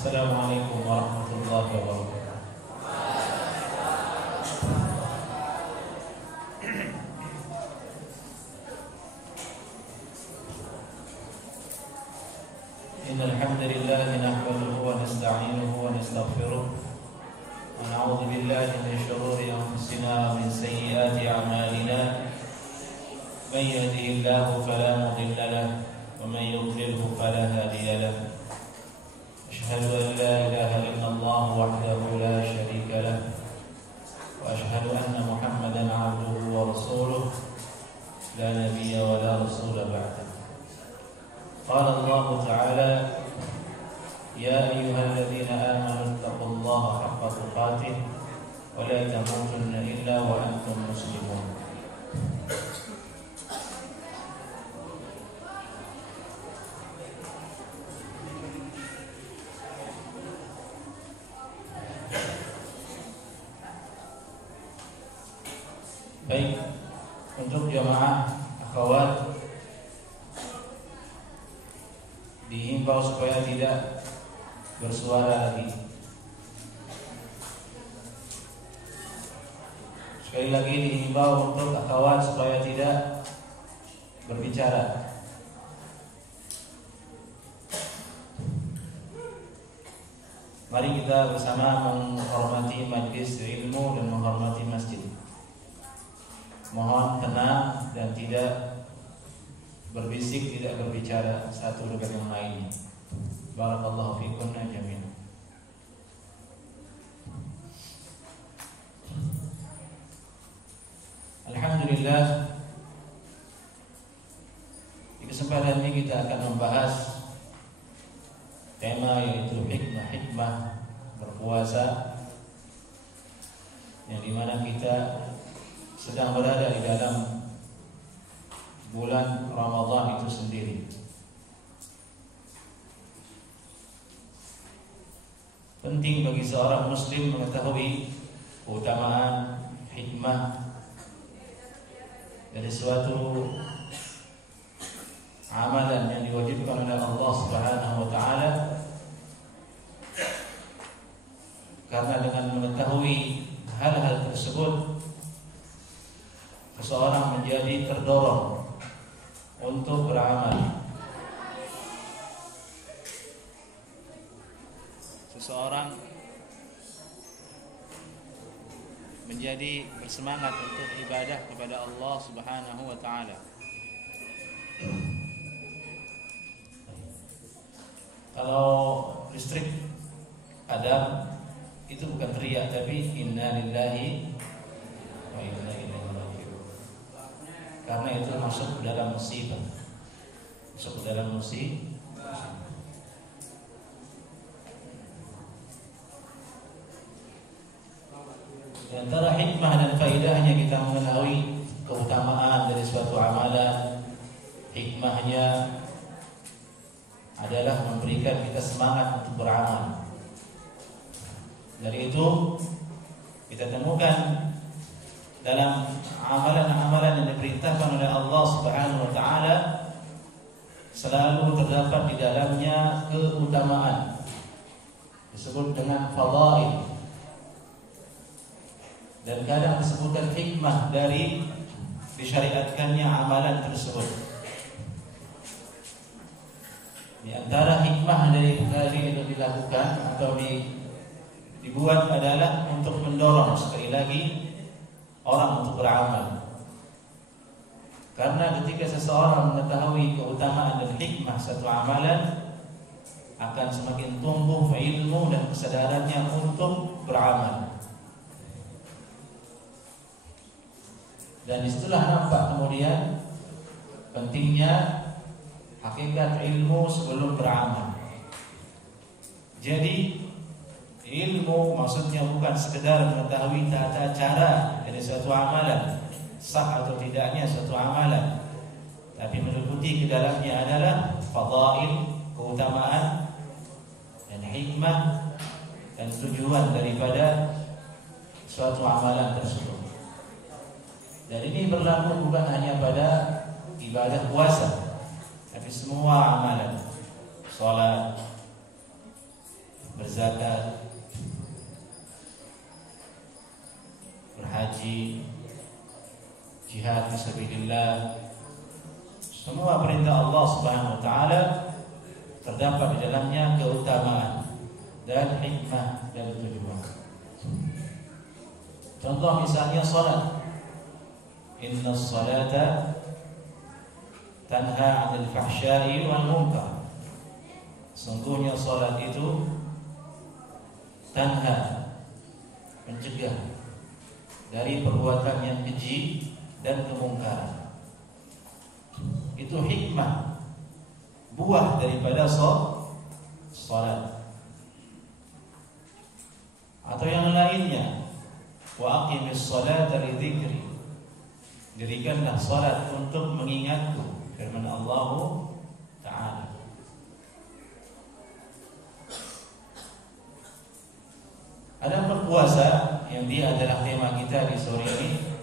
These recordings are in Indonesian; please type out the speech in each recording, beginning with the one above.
Assalamualaikum warahmatullahi wabarakatuh. Innal hamdalillah nahmaduhu wa nasta'inuhu wa nastaghfiruh wa na'udzu billahi min shururi anfusina wa min sayyiati a'malina. Man yahdihillahu fala mudilla lahu wa man yudlilhu fala hadiya lahu. أشهد أن لا إله إلا الله وحده لا شريك له وأشهد أن محمدا عبده ورسوله لا نبي ولا رسول بعده. قال الله تعالى: يا أيها الذين آمنوا اتقوا الله حق تقاته ولا تموتن إلا وأنتم مسلمون. Baik, untuk jamaah akhwat dihimbau supaya tidak bersuara lagi. Sekali lagi dihimbau untuk akhwat supaya tidak berbicara. Mari kita bersama menghormati majlis ilmu dan menghormati masjid. Mohon tenang dan tidak berbisik, tidak berbicara satu dengan yang lainnya. Barakallahu fikum jami'an. Alhamdulillah, di kesempatan ini kita akan membahas tema yaitu hikmah berpuasa, yang dimana kita sedang berada di dalam bulan Ramadan itu sendiri. Penting bagi seorang muslim mengetahui keutamaan hikmah dari suatu amalan yang diwajibkan oleh Allah Subhanahu wa taala. Karena dengan mengetahui hal-hal tersebut, seseorang menjadi terdorong untuk beramal. Seseorang menjadi bersemangat untuk ibadah kepada Allah Subhanahu wa taala. Kalau listrik padam itu bukan teriak, tapi inna lillahi wa inna ilaihi raji'un. Karena itu masuk ke dalam musibah. Masuk ke dalam musibah. Di antara hikmah dan faedahnya kita mengetahui keutamaan dari suatu amalan. Hikmahnya adalah memberikan kita semangat untuk beramal. Dari itu kita temukan dalam amalan-amalan yang diperintahkan oleh Allah Subhanahu wa taala selalu terdapat di dalamnya keutamaan, disebut dengan fadail, dan kadang disebutkan hikmah dari disyariatkannya amalan tersebut. Di antara hikmah dari itu dilakukan atau dibuat adalah untuk mendorong sekali lagi orang untuk beramal. Karena ketika seseorang mengetahui keutamaan dan hikmah satu amalan, akan semakin tumbuh ilmu dan kesadarannya untuk beramal. Dan disitulah nampak kemudian pentingnya hakikat ilmu sebelum beramal. Jadi ilmu maksudnya bukan sekedar mengetahui tata cara dari suatu amalan, sah atau tidaknya suatu amalan, tapi meliputi ke dalamnya adalah fadail, keutamaan dan hikmah dan tujuan daripada suatu amalan tersebut. Dan ini berlaku bukan hanya pada ibadah puasa, tapi semua amalan, salat, berzakat, berhaji, jihad fisabilillah. Semua perintah Allah Subhanahu wa taala terdapat di dalamnya keutamaan dan hikmah dan tujuan. Contoh misalnya salat. Inna salata tanha 'anil fahsya'i wal munkar. Sungguhnya salat itu tanha, mencegah dari perbuatan yang keji dan kemungkaran. Itu hikmah, buah daripada salat. Atau yang lainnya, wa aqimis salata li dzikri. Dirikanlah salat untuk mengingatku, firman Allah Ta'ala. Ada berpuasa yang dia adalah tema kita di sore ini.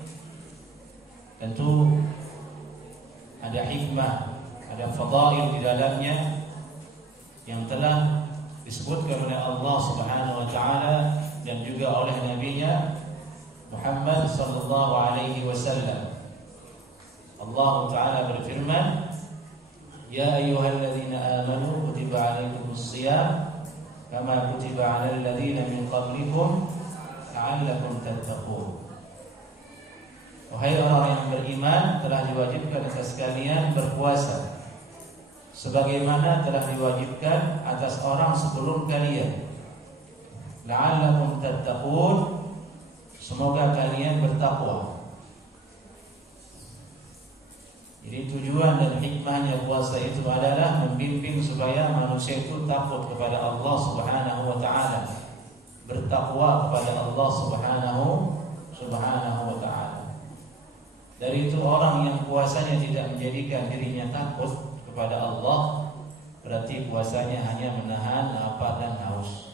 Tentu ada hikmah, ada fadail di dalamnya yang telah disebutkan oleh Allah Subhanahu wa taala dan juga oleh nabinya Muhammad sallallahu alaihi wasallam. Allah taala berfirman, "Ya ayyuhalladzina amanu kutiba 'alaikumus shiyam kama kutiba 'alal ladzina min qablikum la'allakum tattaqun." Wahai orang yang beriman, telah diwajibkan atas kalian berpuasa sebagaimana telah diwajibkan atas orang sebelum kalian. La'allakum tattaqun, semoga kalian bertakwa. Jadi tujuan dan hikmahnya puasa itu adalah membimbing supaya manusia itu takut kepada Allah Subhanahu wa taala, bertakwa kepada Allah Subhanahu wa taala. Dari itu orang yang puasanya tidak menjadikan dirinya takut kepada Allah, berarti puasanya hanya menahan lapar dan haus.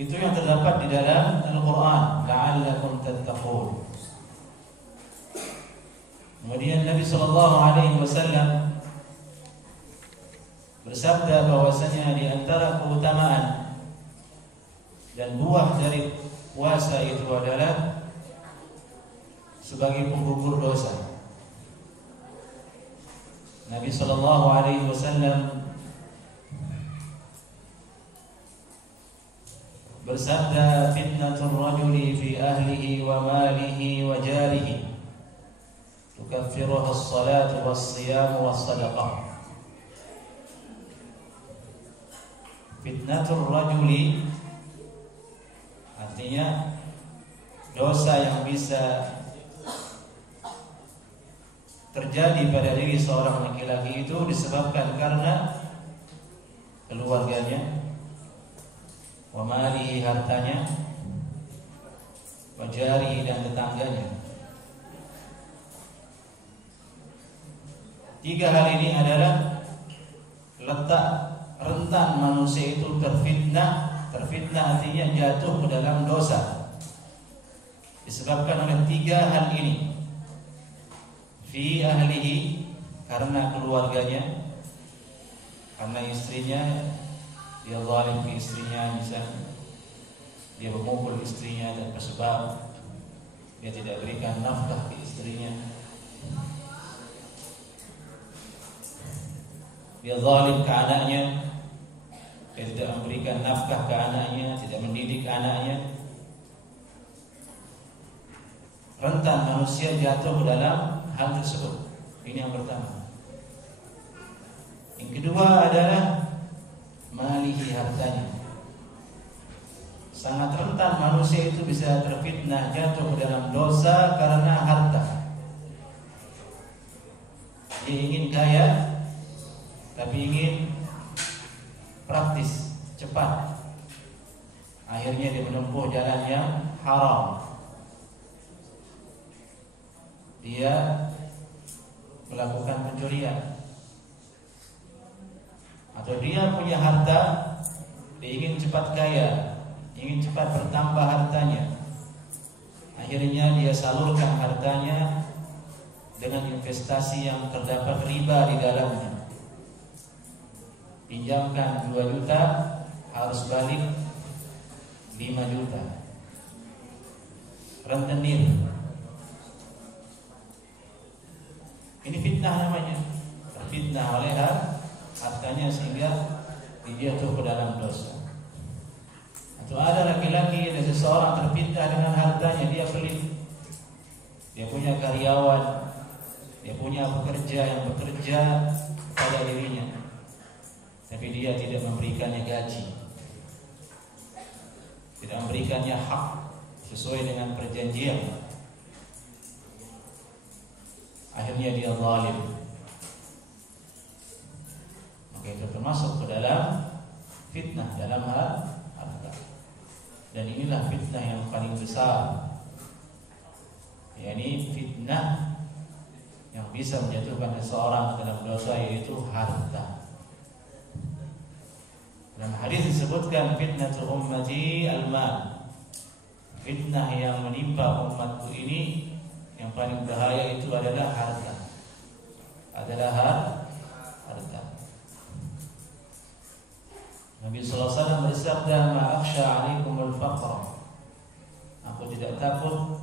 Itu yang terdapat di dalam Al-Quran, la'allakum tattaqun. Kemudian Nabi sallallahu alaihi wasallam bersabda bahwasanya di antara keutamaan dan buah dari puasa itu adalah sebagai penggugur dosa. Nabi sallallahu alaihi wasallam bersabda, fitnatul rajuli fi ahlihi wa malihi wa jarihi tukaffiruha as-salatu was-siyamu was-sadaqah. Fitnatul rajuli artinya dosa yang bisa terjadi pada diri seorang laki-laki itu disebabkan karena keluarganya, wa malihi hartanya, wa jarihi dan tetangganya. Tiga hal ini adalah letak rentan manusia itu terfitnah. Terfitnah artinya jatuh ke dalam dosa disebabkan oleh tiga hal ini. Fi ahlihi, karena keluarganya, karena istrinya, dia zalim ke istrinya, misalnya dia memukul istrinya dan sebab dia tidak berikan nafkah ke istrinya, dia zalim ke anaknya, dia tidak memberikan nafkah ke anaknya, tidak mendidik anaknya. Rentan manusia jatuh ke dalam hal tersebut. Ini yang pertama. Yang kedua adalah malihi, hartanya. Sangat rentan manusia itu bisa terfitnah jatuh ke dalam dosa karena harta. Dia ingin kaya, tapi ingin praktis, cepat. Akhirnya dia menempuh jalan yang haram. Dia melakukan pencurian. Atau dia punya harta, dia ingin cepat kaya, ingin cepat bertambah hartanya. Akhirnya dia salurkan hartanya dengan investasi yang terdapat riba di dalamnya. Pinjamkan 2 juta, harus balik 5 juta. Rentenir. Ini fitnah namanya. Terfitnah oleh hartanya sehingga dia jatuh ke dalam dosa. Atau ada laki-laki dan seseorang terfitnah dengan hartanya, dia pelit. Dia punya karyawan, dia punya pekerja yang bekerja pada dirinya, tapi dia tidak memberikannya gaji, tidak memberikannya hak sesuai dengan perjanjian. Akhirnya dia zalim. Maka itu termasuk ke dalam fitnah dalam hal harta. Dan inilah fitnah yang paling besar, yakni fitnah yang bisa menjatuhkan seseorang ke dalam dosa, yaitu harta. Dalam hadis disebutkan fitnatu ummati al-mal. Fitnah yang menimpa umatku ini yang paling bahaya itu adalah harta. Harta. Nabi sallallahu alaihi wasallam bersabda, "Ma akhsha 'alaikumul faqr." Aku tidak takut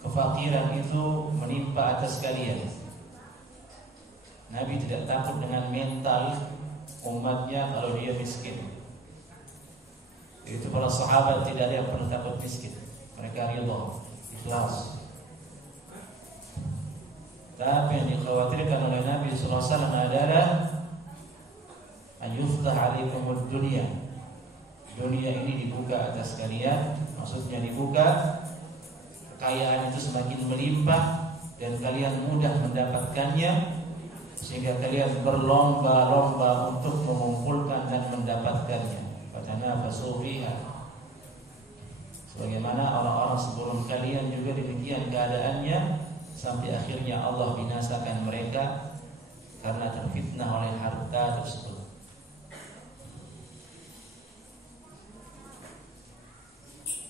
kefakiran itu menimpa atas kalian. Nabi tidak takut dengan mental umatnya kalau dia miskin. Itu para sahabat tidak ada yang pernah takut miskin. Mereka ridha, ikhlas. Tapi yang dikhawatirkan oleh Nabi sallallahu alaihi wasallam adalah yuftah alaikumud dunia. Dunia ini dibuka atas kalian, maksudnya dibuka, kekayaan itu semakin melimpah dan kalian mudah mendapatkannya, sehingga kalian berlomba-lomba untuk mengumpulkan dan mendapatkannya. Fatanafasu fiha. Sebagaimana orang-orang sebelum kalian juga demikian keadaannya, sampai akhirnya Allah binasakan mereka karena terfitnah oleh harta tersebut.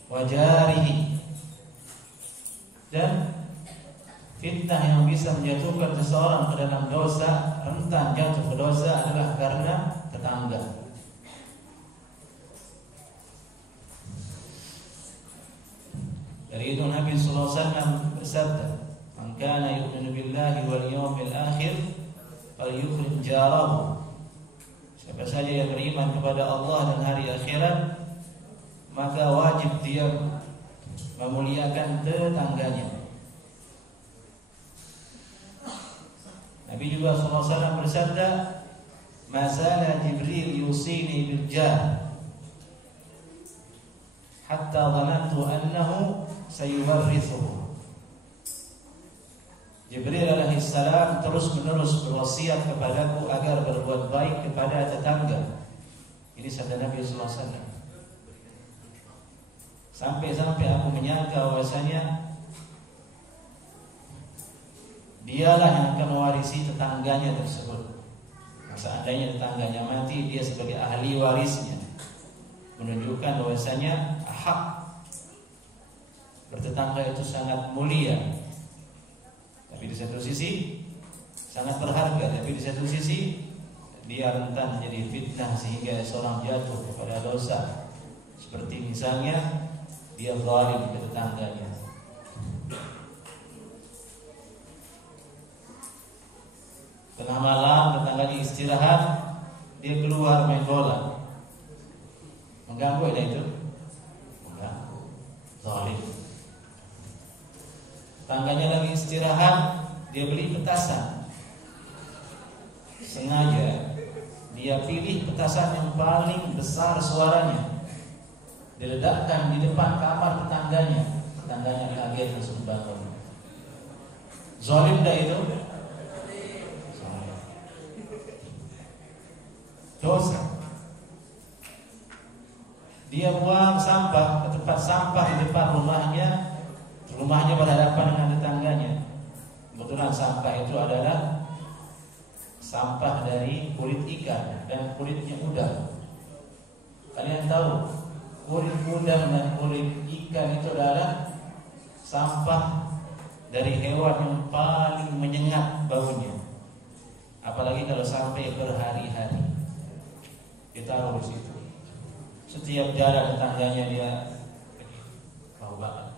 Wajarihi, dan fitnah yang bisa menjatuhkan seseorang ke dalam dosa, rentan jatuh ke dosa adalah karena tetangga. Dari itu Nabi sallallahu alaihi wasallam bersabda, "Man kana yu'minu billahi wal yawmil akhir falyukrim jarahu." Siapa saja yang beriman kepada Allah dan hari akhirat, maka wajib dia memuliakan tetangganya. Nabi juga sallallahu alaihi wasallam bersabda, "Mazala Jibril yusini bil jar hatta dhanantu annahu sayuwarrithuhu." Jibril alaihi salam terus-menerus berwasiat kepadaku agar berbuat baik kepada tetangga. Ini sabda Nabi sallallahu alaihi wasallam. Sampai-sampai aku menyangka bahwasanya dialah yang akan mewarisi tetangganya tersebut. Nah, seandainya tetangganya mati, dia sebagai ahli warisnya, menunjukkan bahwasanya hak bertetangga itu sangat mulia. Tapi di satu sisi sangat berharga, tapi di satu sisi dia rentan menjadi fitnah sehingga seorang jatuh kepada dosa. Seperti misalnya dia zalim ke tetangganya. Tengah malam tetangganya istirahat, dia keluar main bola. Mengganggu ada itu? Mengganggu. Zalim. Tetangganya lagi istirahat, dia beli petasan. Sengaja dia pilih petasan yang paling besar suaranya, diledakkan di depan kamar tetangganya. Tetangganya kaget langsung bangun. Zalim dah itu? Zalim. Dosa. Dia buang sampah ke tempat sampah di depan rumahnya. Rumahnya berhadapan dengan tetangganya. Kebetulan sampah itu adalah sampah dari kulit ikan dan kulitnya udang. Kalian tahu kulit udang dan kulit ikan itu adalah sampah dari hewan yang paling menyengat baunya. Apalagi kalau sampai berhari-hari ditaruh di situ. Setiap jalan tetangganya dia bau banget.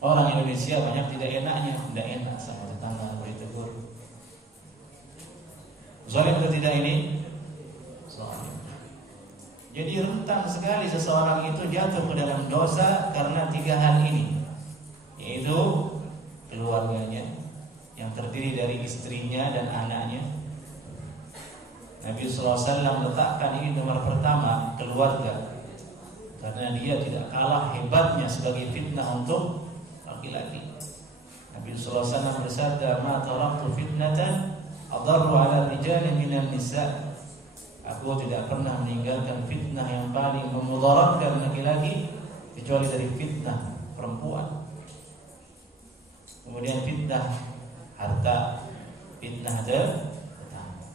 Orang Indonesia banyak tidak enak sama tetangga beritegur. Zalim atau tidak ini? Zalim. Jadi rentan sekali seseorang itu jatuh ke dalam dosa karena 3 hal ini, yaitu keluarganya yang terdiri dari istrinya dan anaknya. Nabi SAW letakkan ini nomor pertama, keluarga, karena dia tidak kalah hebatnya sebagai fitnah untuk laki-laki. Nabi SAW bersabda, "Ma taraktu fitnatan adarru ala rijali minan nisa." Aku tidak pernah meninggalkan fitnah yang paling memudaratkan laki-laki kecuali dari fitnah perempuan. Kemudian fitnah harta, fitnah tetangga.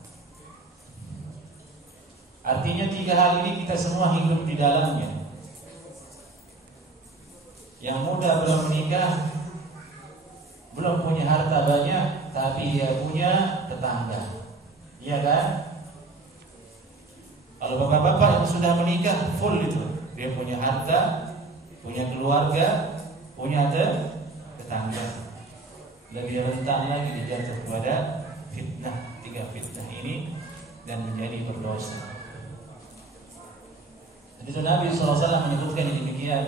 Artinya 3 hal ini kita semua hidup di dalamnya. Yang muda belum menikah, belum punya harta banyak, tapi dia punya tetangga. Iya kan? Kalau bapak-bapak yang sudah menikah, full itu. Dia punya harta, punya keluarga, punya tetangga. Lebih rentan lagi dijatuh kepada fitnah, 3 fitnah ini, dan menjadi berdosa. Jadi Nabi SAW menyebutkan ini demikian.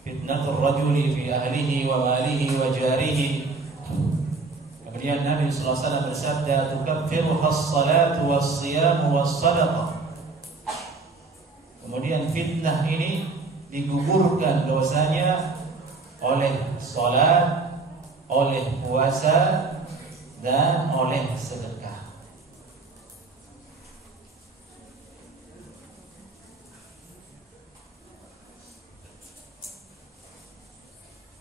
Fitnatul rajuli fi ahlihi wa malihi wa jarihi. Kemudian Nabi SAW bersabda, tukaffiruha as-salatu was-siyamu was-sadaqah. Kemudian fitnah ini digugurkan dosanya oleh salat, oleh puasa, dan oleh sedekah.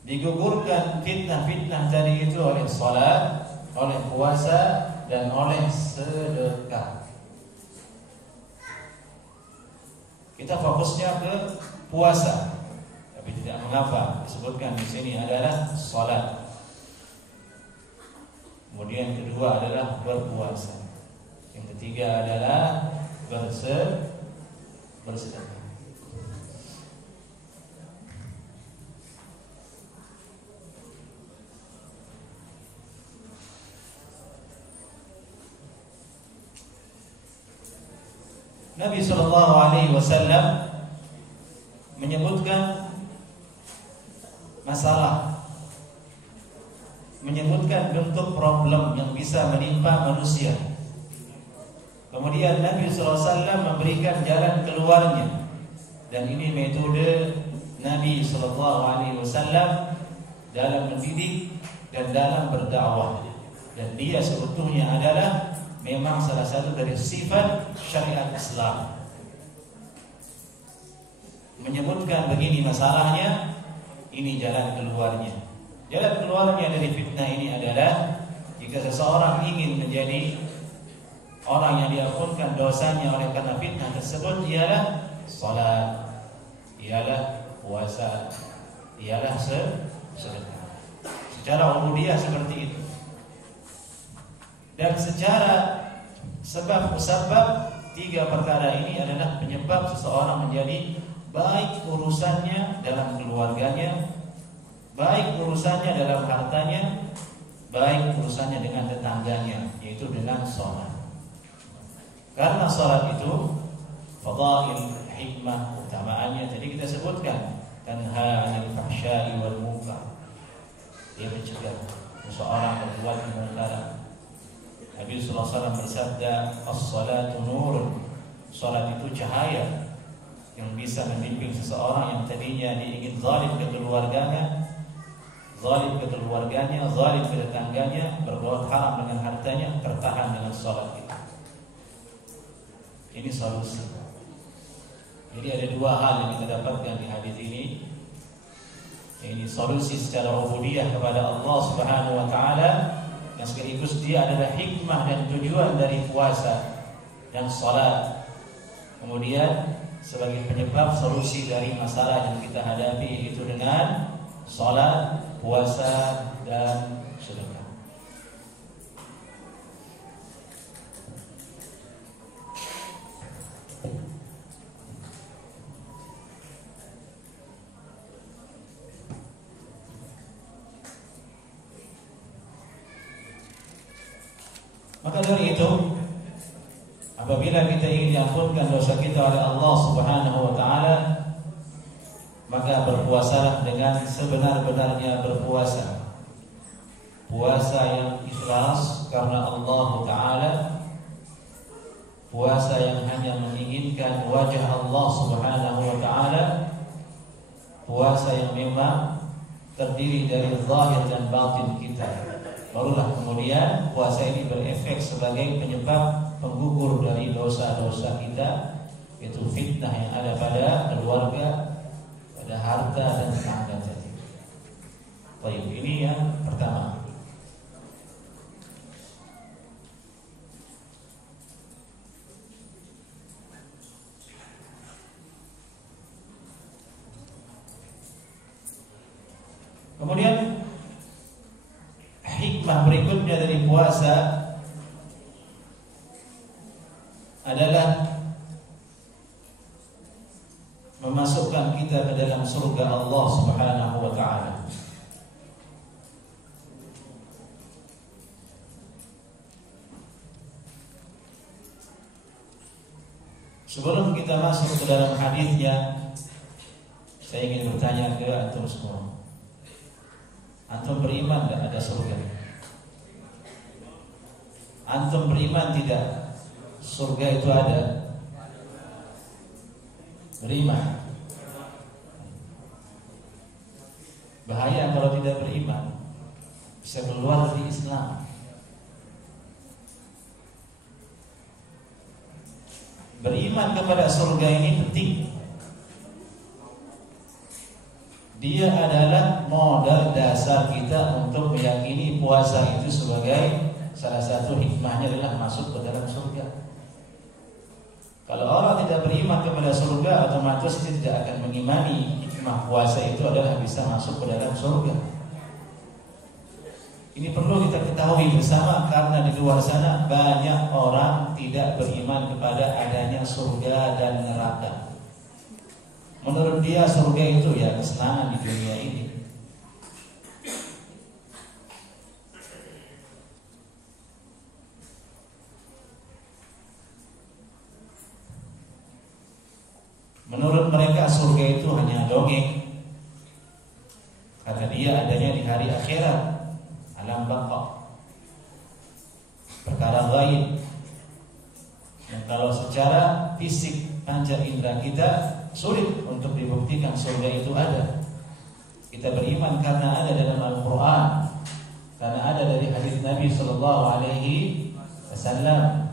Digugurkan fitnah-fitnah tadi itu oleh salat, oleh puasa, dan oleh sedekah. Kita fokusnya ke puasa, tapi tidak mengapa disebutkan di sini adalah salat. Kemudian kedua adalah berpuasa. Yang ketiga adalah bersedekah. Nabi SAW menyebutkan masalah, menyebutkan bentuk problem yang bisa menimpa manusia. Kemudian Nabi SAW memberikan jalan keluarnya, dan ini metode Nabi SAW dalam mendidik dan dalam berdakwah. Dan dia sebetulnya adalah memang salah satu dari sifat syariat Islam. Menyebutkan begini masalahnya, ini jalan keluarnya. Jalan keluarnya dari fitnah ini adalah jika seseorang ingin menjadi orang yang diampunkan dosanya oleh karena fitnah tersebut, ialah salat, ialah puasa, ialah sedekah. Secara ubudiyah seperti itu. Dan secara sebab-musabab, 3 perkara ini adalah penyebab seseorang menjadi baik urusannya dalam keluarganya, baik urusannya dalam hartanya, baik urusannya dengan tetangganya, yaitu dengan sholat. Karena sholat itu fadail, hikmah, utamaannya tadi kita sebutkan, tanha 'anil fahsya'i wal munkar. Dia mencegah seseorang berbuat kemungkaran. Nabi SAW bersabda, as-salatu nurun. Salat itu cahaya yang bisa membimbing seseorang yang tadinya dia ingin zalim ke keluarganya, zalim ke tetangganya, berbuat haram dengan hartanya, tertahan dengan salat itu. Ini solusi. Jadi ada 2 hal yang kita dapatkan di hadis ini. Ini solusi secara ubudiyah kepada Allah Subhanahu wa taala, yang sekaligus dia adalah hikmah dan tujuan dari puasa dan salat. Kemudian sebagai penyebab solusi dari masalah yang kita hadapi, yaitu dengan salat, puasa, dan sedekah. Maka dari itu, apabila kita ingin diampunkan dosa kita oleh Allah Subhanahu wa taala, maka berpuasalah dengan sebenar-benarnya berpuasa. Puasa yang ikhlas karena Allah taala, puasa yang hanya menginginkan wajah Allah Subhanahu wa taala, puasa yang memang terdiri dari zahir dan batin kita. Barulah kemudian puasa ini berefek sebagai penyebab penggugur dari dosa-dosa kita, yaitu fitnah yang ada pada keluarga, pada harta dan tetangga tadi. Baik, ini yang pertama. Kemudian hikmah berikutnya dari puasa adalah memasukkan kita ke dalam surga Allah Subhanahu wa taala. Sebelum kita masuk ke dalam hadisnya, saya ingin bertanya ke antum semua. Antum beriman tidak ada surga? Antum beriman tidak surga itu ada? Beriman. Bahaya kalau tidak beriman, bisa keluar dari Islam. Beriman kepada surga ini penting. Dia adalah modal dasar kita untuk meyakini puasa itu sebagai salah satu hikmahnya adalah masuk ke dalam surga. Kalau orang tidak beriman kepada surga, otomatis dia tidak akan mengimani hikmah puasa itu adalah bisa masuk ke dalam surga. Ini perlu kita ketahui bersama, karena di luar sana banyak orang tidak beriman kepada adanya surga dan neraka. Menurut dia surga itu ya kesenangan di dunia ini. Menurut mereka surga itu hanya dongeng, karena dia adanya di hari akhirat, alam baqa, perkara gaib. Dan kalau secara fisik panca indera kita sulit untuk dibuktikan surga itu ada. Kita beriman karena ada dalam Al-Quran, karena ada dari hadis Nabi Sallallahu Alaihi Wasallam.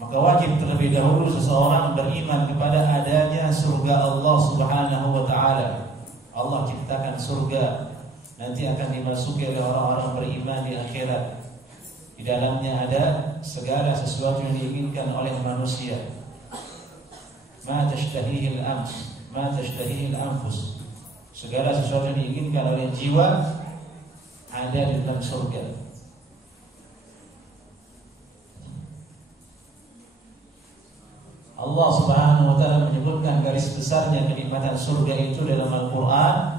Maka wajib terlebih dahulu seseorang beriman kepada adanya surga Allah Subhanahu wa taala. Allah ciptakan surga, nanti akan dimasuki oleh orang-orang beriman di akhirat. Di dalamnya ada segala sesuatu yang diinginkan oleh manusia. Ma tashtahihil anfus, ma tashtahihil anfus. Segala sesuatu yang diinginkan oleh jiwa ada di dalam surga. Allah Subhanahu wa taala menyebutkan garis besarnya kenikmatan surga itu dalam Al-Qur'an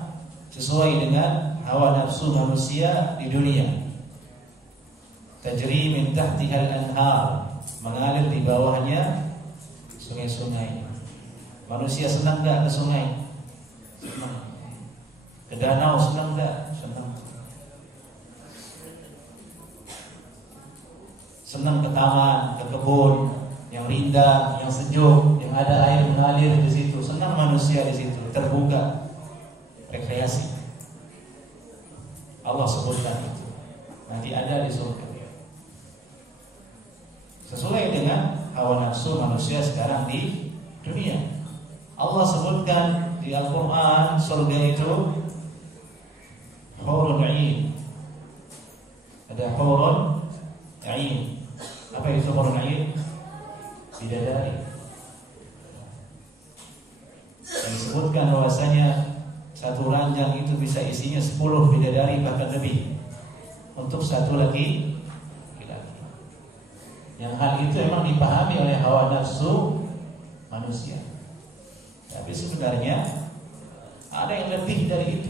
sesuai dengan hawa nafsu manusia di dunia. Tajri min tahtihal anhar, mengalir di bawahnya sungai-sungai. Manusia senang enggak ke sungai? Senang. Ke danau senang enggak? Senang. Senang ke taman, ke kebun yang rindang, yang sejuk, yang ada air mengalir di situ. Senang manusia di situ, terbuka, rekreasi. Allah sebutkan itu. Nanti ada di surga. Sesuai dengan hawa nafsu manusia sekarang di dunia. Allah sebutkan di Al-Quran surga itu hurun 'ain. Ada hurun 'ain. Apa itu hurun 'ain? Bidadari. Yang disebutkan bahwasanya satu ranjang itu bisa isinya 10 bidadari bahkan lebih untuk satu laki-laki. Yang hal itu memang dipahami oleh hawa nafsu manusia. Tapi sebenarnya ada yang lebih dari itu,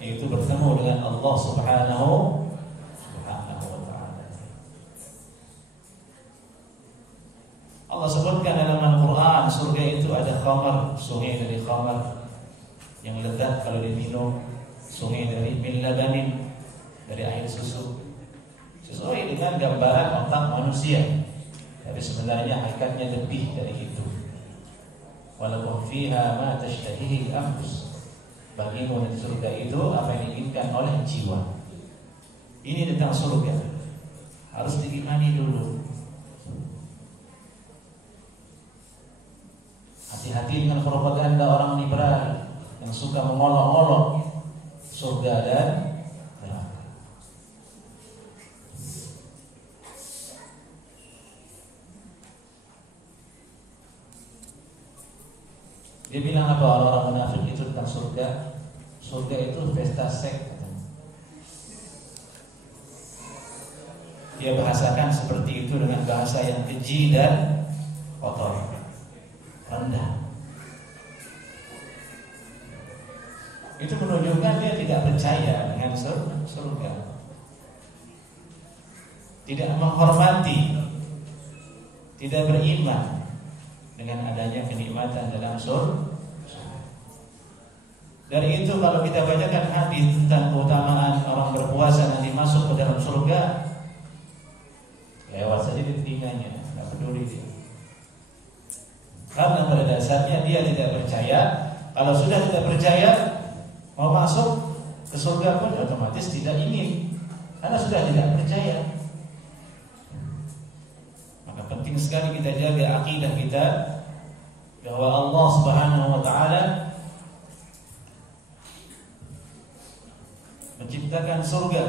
yaitu bertemu dengan Allah Subhanahu wa ta'ala. Allah sebutkan dalam Al-Quran, surga itu ada khamar, sungai dari khamar yang lezat kalau diminum, sungai dari min labanin, dari air susu. Sesuai dengan gambaran otak manusia, tapi sebenarnya hakikatnya lebih dari itu. Walaupun fiha ma tashtahihi al-anfus, bagimu di surga itu apa yang diinginkan oleh jiwa. Ini tentang surga, harus diimani dulu. Hati-hati dengan propaganda orang liberal yang suka mengolok-olok surga dan neraka. Dia bilang apa orang munafik itu tentang surga? Surga itu pesta seks. Dia bahasakan seperti itu dengan bahasa yang keji dan kotor, rendah. Itu menunjukkan dia tidak percaya dengan surga, tidak menghormati, tidak beriman dengan adanya kenikmatan dalam surga. Dari itu kalau kita bacakan hadis tentang keutamaan orang berpuasa nanti masuk ke dalam surga, lewat saja di telinganya, tidak peduli dia. Karena pada dasarnya dia tidak percaya. Kalau sudah tidak percaya, mau masuk ke surga pun otomatis tidak ingin, karena sudah tidak percaya. Maka penting sekali kita jaga akidah kita bahwa Allah Subhanahu wa ta'ala menciptakan surga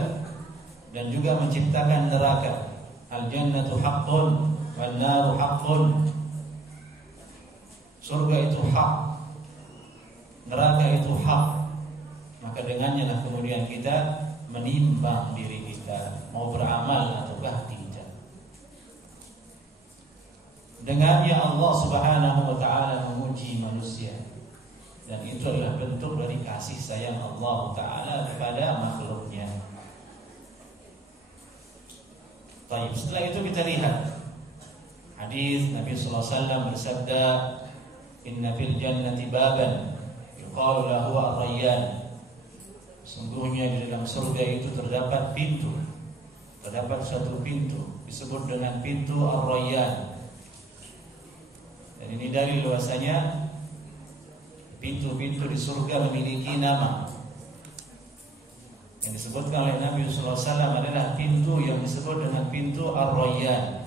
dan juga menciptakan neraka. Al-jannatu haqqun wan naru haqqun. Surga itu hak, neraka itu hak. Maka dengannya lah kemudian kita menimbang diri kita mau beramal ataukah tidak. Dengannya Allah Subhanahu wa ta'ala menguji manusia, dan itu adalah bentuk dari kasih sayang Allah ta'ala kepada makhluknya. Baik, setelah itu kita lihat hadis Nabi sallallahu alaihi wasallam bersabda, inna fil jannati baban yuqalu lahu ar-rayyan. Sungguhnya di dalam surga itu terdapat pintu, terdapat satu pintu disebut dengan pintu ar-rayyan. Dan ini dalil bahwasanya pintu-pintu di surga memiliki nama. Yang disebutkan oleh Nabi sallallahu alaihi wasallam adalah pintu yang disebut dengan pintu ar-rayyan.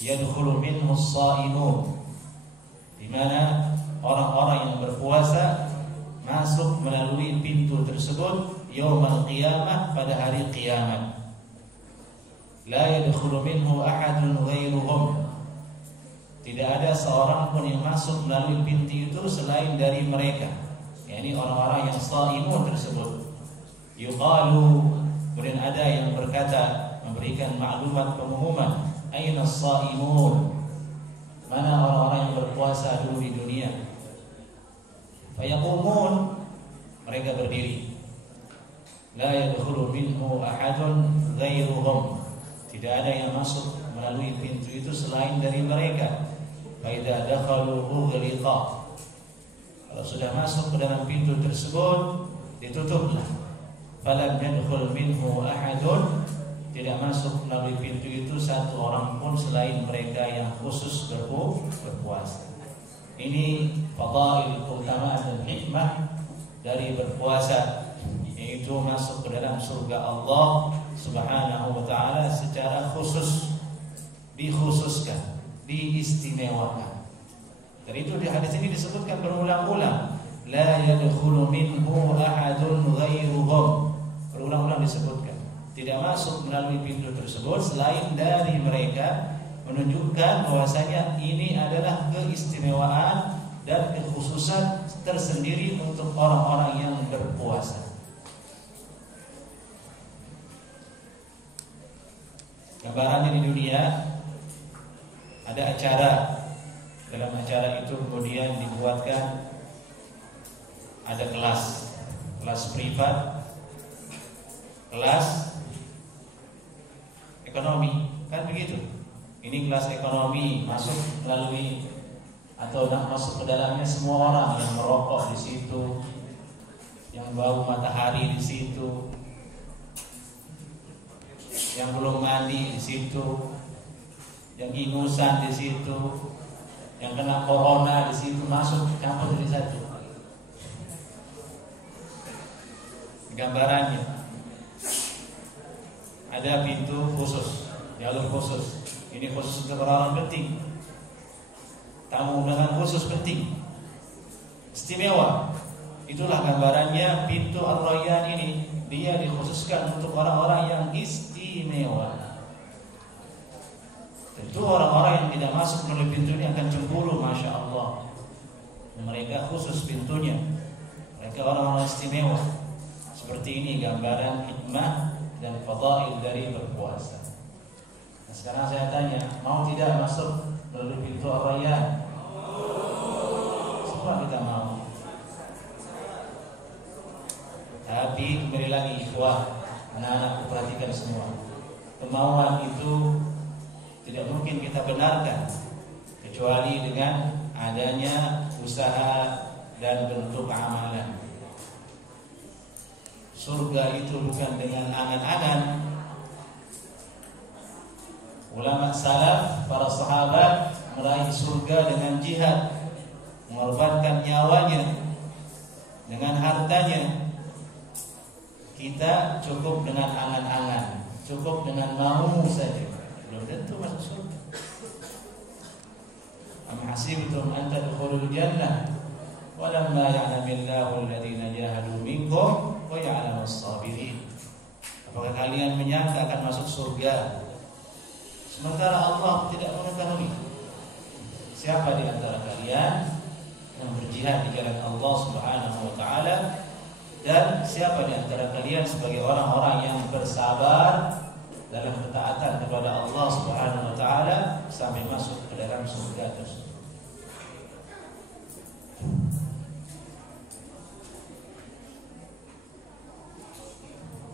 Yadkhulu minhu as-sha'imun, di mana orang-orang yang berpuasa masuk melalui pintu tersebut yaumul qiyamah, pada hari kiamat. La yadkhulu minhu ahadun ghairuhum, tidak ada seorang pun yang masuk melalui pintu itu selain dari mereka, yakni orang-orang yang shaimun tersebut. Yuqalu, kemudian ada yang berkata, memberikan maklumat pengumuman, aina shaimun, mana orang-orang yang berpuasa dulu di dunia. Fayaqumun, mereka berdiri. La yadkhulu minhu ahadun ghairuhum, tidak ada yang masuk melalui pintu itu selain dari mereka. Fa idza dakhalu ughliqa, kalau sudah masuk ke dalam pintu tersebut ditutuplah. Falam yadkhul minhu ahadun, tidak masuk melalui pintu itu satu orang pun selain mereka yang khusus berpuasa. Ini fadail, keutamaan dan hikmah dari berpuasa, yaitu masuk ke dalam surga Allah Subhanahu wa ta'ala secara khusus, dikhususkan, diistimewakan. Dan itu di hadis ini disebutkan berulang-ulang, la yadkhulu minhu ahadun ghairuhum. Berulang-ulang disebutkan, tidak masuk melalui pintu tersebut selain dari mereka, menunjukkan bahwasanya ini adalah keistimewaan dan kekhususan tersendiri untuk orang-orang yang berpuasa. Gambarannya di dunia ada acara, dalam acara itu kemudian dibuatkan ada kelas privat, kelas ekonomi, kan begitu. Ini kelas ekonomi masuk melalui atau masuk ke dalamnya semua orang yang merokok di situ, yang bau matahari di situ, yang belum mandi di situ, yang ingusan di situ, yang kena corona di situ, masuk campur di satu. Gambarannya ada pintu khusus, jalur khusus. Ini khusus untuk orang penting. Tamu undangan khusus penting, istimewa. Itulah gambarannya pintu Ar-Rayyan ini. Dia dikhususkan untuk orang-orang yang istimewa. Tentu orang-orang yang tidak masuk melalui pintu ini akan cemburu, masya Allah. Mereka khusus pintunya. Mereka orang-orang istimewa. Seperti ini gambaran hikmah dan fadail dari berpuasa. Nah, sekarang saya tanya, mau tidak masuk melalui pintu Ar-Rayyan? Semua kita mau. Tapi kembali lagi, ikhwah, anak-anak perhatikan semua. Kemauan itu tidak mungkin kita benarkan kecuali dengan adanya usaha dan bentuk amalan. Surga itu bukan dengan angan-angan. Ulama salaf, para sahabat meraih surga dengan jihad, mengorbankan nyawanya, dengan hartanya. Kita cukup dengan angan-angan, cukup dengan mau saja, belum tentu masuk surga. Am hasibtum an tadkhulul jannah walamma ya'lamillahu alladziina jahadu minkum wa ya'lamus sabirin. Apakah kalian menyangka akan masuk surga sementara Allah tidak mengetahui siapa di antara kalian yang berjihad di jalan Allah Subhanahu wa taala, dan siapa di antara kalian sebagai orang-orang yang bersabar dalam ketaatan kepada Allah Subhanahu wa taala sampai masuk ke dalam surga tersebut.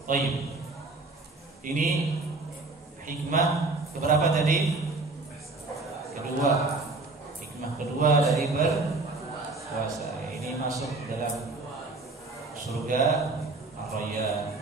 Baik. Ini hikmah keberapa tadi? Kedua. Hikmah kedua dari berpuasa. Ini masuk dalam surga Ar-Rayyan.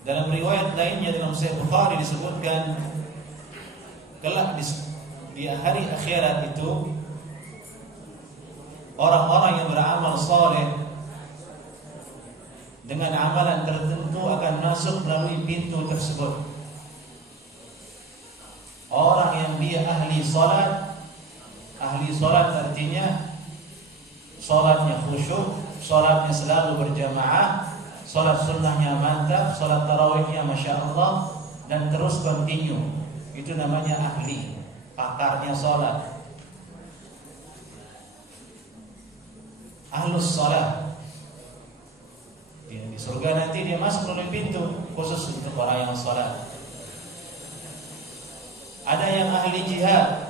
Dalam riwayat lainnya dalam Sahih Bukhari disebutkan kelak di hari akhirat itu orang-orang yang beramal saleh dengan amalan tertentu akan masuk melalui pintu tersebut. Orang yang dia ahli salat artinya salatnya khusyuk, salatnya selalu berjamaah, salat sunnahnya mantap, salat tarawihnya masya Allah, dan terus continue. Itu namanya ahli, pakarnya salat. Ahlus salat. Di surga nanti dia masuk melalui pintu khusus untuk orang yang salat. Ada yang ahli jihad.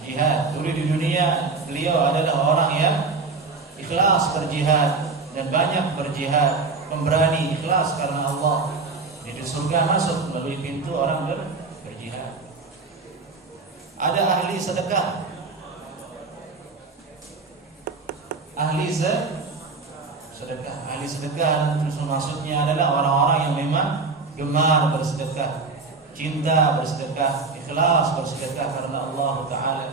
Jihad. Dulu di dunia beliau adalah orang yang ikhlas berjihad dan banyak berjihad, pemberani, ikhlas karena Allah. Di surga masuk melalui pintu orang berjihad. Ada ahli sedekah. Ahli sedekah terus maksudnya adalah orang-orang yang memang gemar bersedekah. cinta bersedekah, ikhlas bersedekah karena Allah Ta'ala,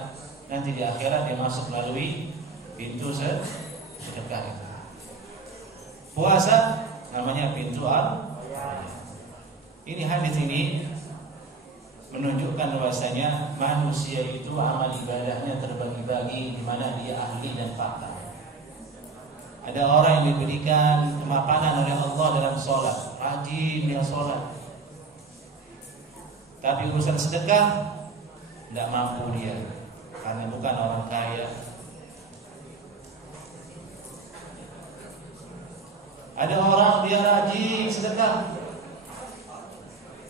nanti di akhirat dia masuk melalui pintu sedekah itu. Puasa namanya pintu ini hadis ini menunjukkan bahwasanya manusia itu amal ibadahnya terbagi-bagi, di mana dia ahli dan pakar. Ada orang yang diberikan kemapanan oleh Allah dalam sholat, rajin dia sholat, tapi urusan sedekah tidak mampu dia karena bukan orang kaya. Ada orang dia rajin sedekah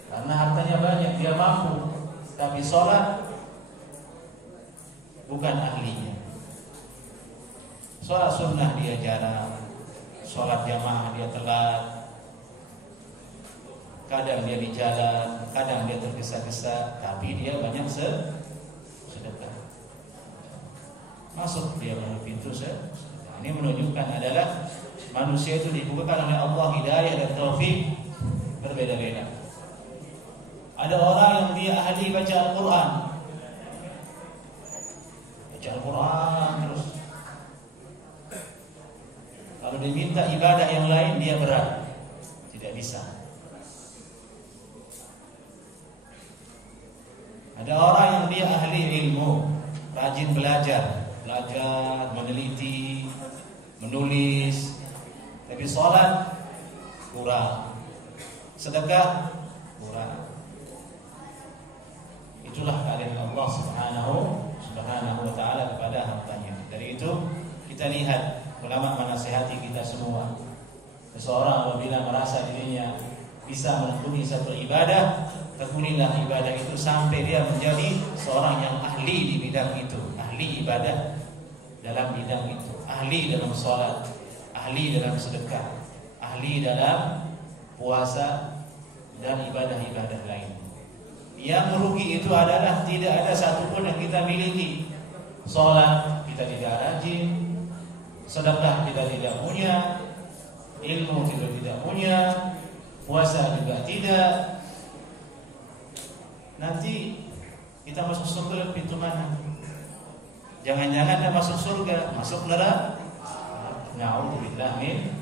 karena hartanya banyak, dia mampu, tapi sholat bukan ahlinya. Sholat sunnah dia jarang, sholat jamaah dia telat, kadang dia di jalan, kadang dia tergesa-gesa, tapi dia banyak sedekah. Masuk dia melalui pintu sedekah. Ini menunjukkan adalah manusia itu dibukakan oleh Allah hidayah dan taufik berbeda-beda. Ada orang yang dia ahli baca Al-Quran, terus kalau diminta ibadah yang lain dia berat, tidak bisa. Ada orang yang dia ahli ilmu, rajin belajar, meneliti, menulis, tapi sholat kurang, sedekah kurang. Itulah keadaan Allah Subhanahu wa ta'ala kepada hambanya. Dari itu kita lihat ulama menasihati kita semua. Seseorang apabila merasa dirinya bisa menekuni satu ibadah, tekunilah ibadah itu sampai dia menjadi seorang yang ahli di bidang itu, ahli ibadah dalam bidang itu, ahli dalam sholat, ahli dalam sedekah, ahli dalam puasa dan ibadah-ibadah lain. Yang merugi itu adalah tidak ada satupun yang kita miliki. Sholat kita tidak rajin, sedekah kita tidak punya, ilmu kita tidak punya, puasa juga tidak. Nanti kita masuk surga pintu mana? Jangan-jangan kita masuk surga, masuk neraka. Na'udzubillah min.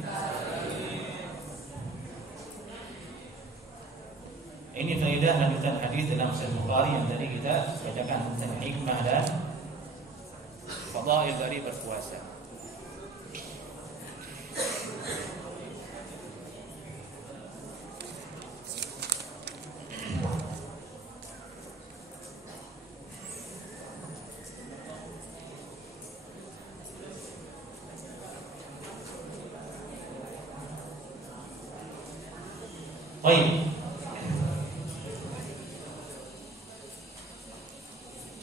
Ini faedah lanjutan hadis dalam Sahih Bukhari yang tadi kita bacakan tentang hikmah dan fadail dari berpuasa. Baik.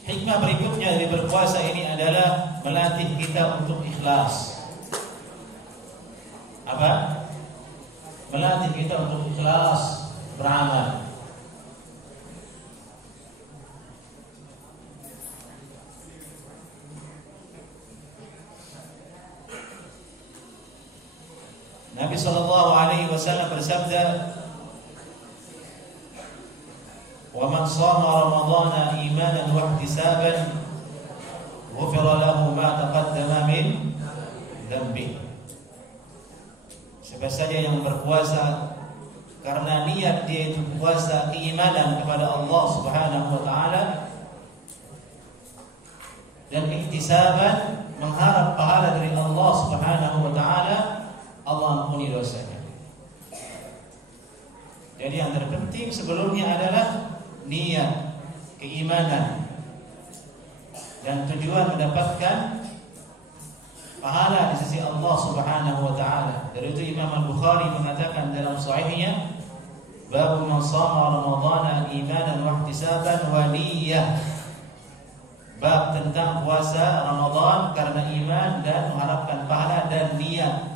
Hikmah berikutnya dari berpuasa ini adalah melatih kita untuk ikhlas. Apa? Melatih kita untuk ikhlas beramal. Nabi SAW bersabda, "Wa man shama Ramadhana imanan wa ihtisaban, ghufira lahu ma taqaddama min dhanbi." Siapa saja yang berpuasa karena niat dia itu puasa keimanan kepada Allah Subhanahu wa taala dan ihtisaban, mengharap pahala dari Allah Subhanahu wa taala, Allah ampuni dosanya. Jadi yang terpenting sebelumnya adalah niat, keimanan, dan tujuan mendapatkan pahala di sisi Allah Subhanahu wa taala. Dari itu Imam Al-Bukhari mengatakan dalam sahihnya, bab man shama Ramadhana imanan wa ihtisaban wa niyyah. Bab tentang puasa Ramadan karena iman dan mengharapkan pahala dan niat.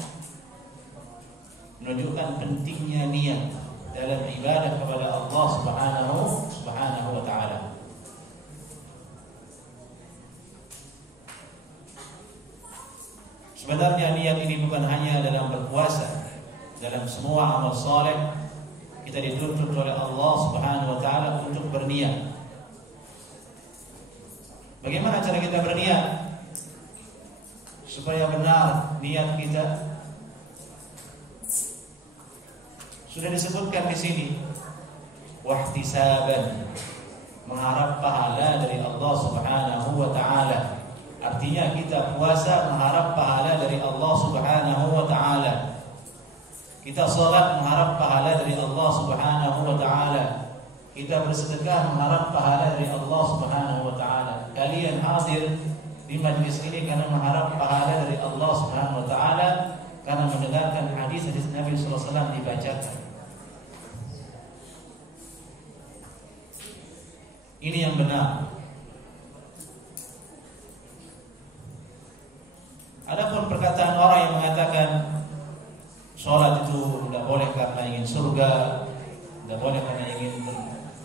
Menunjukkan pentingnya niat dalam ibadah kepada Allah Subhanahu wa taala. Sebenarnya niat ini bukan hanya dalam berpuasa, dalam semua amal saleh kita dituntut oleh Allah Subhanahu wa taala untuk berniat. Bagaimana cara kita berniat supaya benar niat kita? Sudah disebutkan di sini, wahtisaban, mengharap pahala dari Allah Subhanahu wa taala. Artinya kita puasa mengharap pahala dari Allah Subhanahu wa taala. Kita salat mengharap pahala dari Allah Subhanahu wa taala. Kita bersedekah mengharap pahala dari Allah Subhanahu wa taala. Kalian hadir di majlis ini karena mengharap pahala dari Allah Subhanahu wa taala, karena mendengarkan hadis-hadis Nabi sallallahu alaihi wasallam dibacakan. Ini yang benar. Adapun perkataan orang yang mengatakan sholat itu tidak boleh karena ingin surga, tidak boleh karena ingin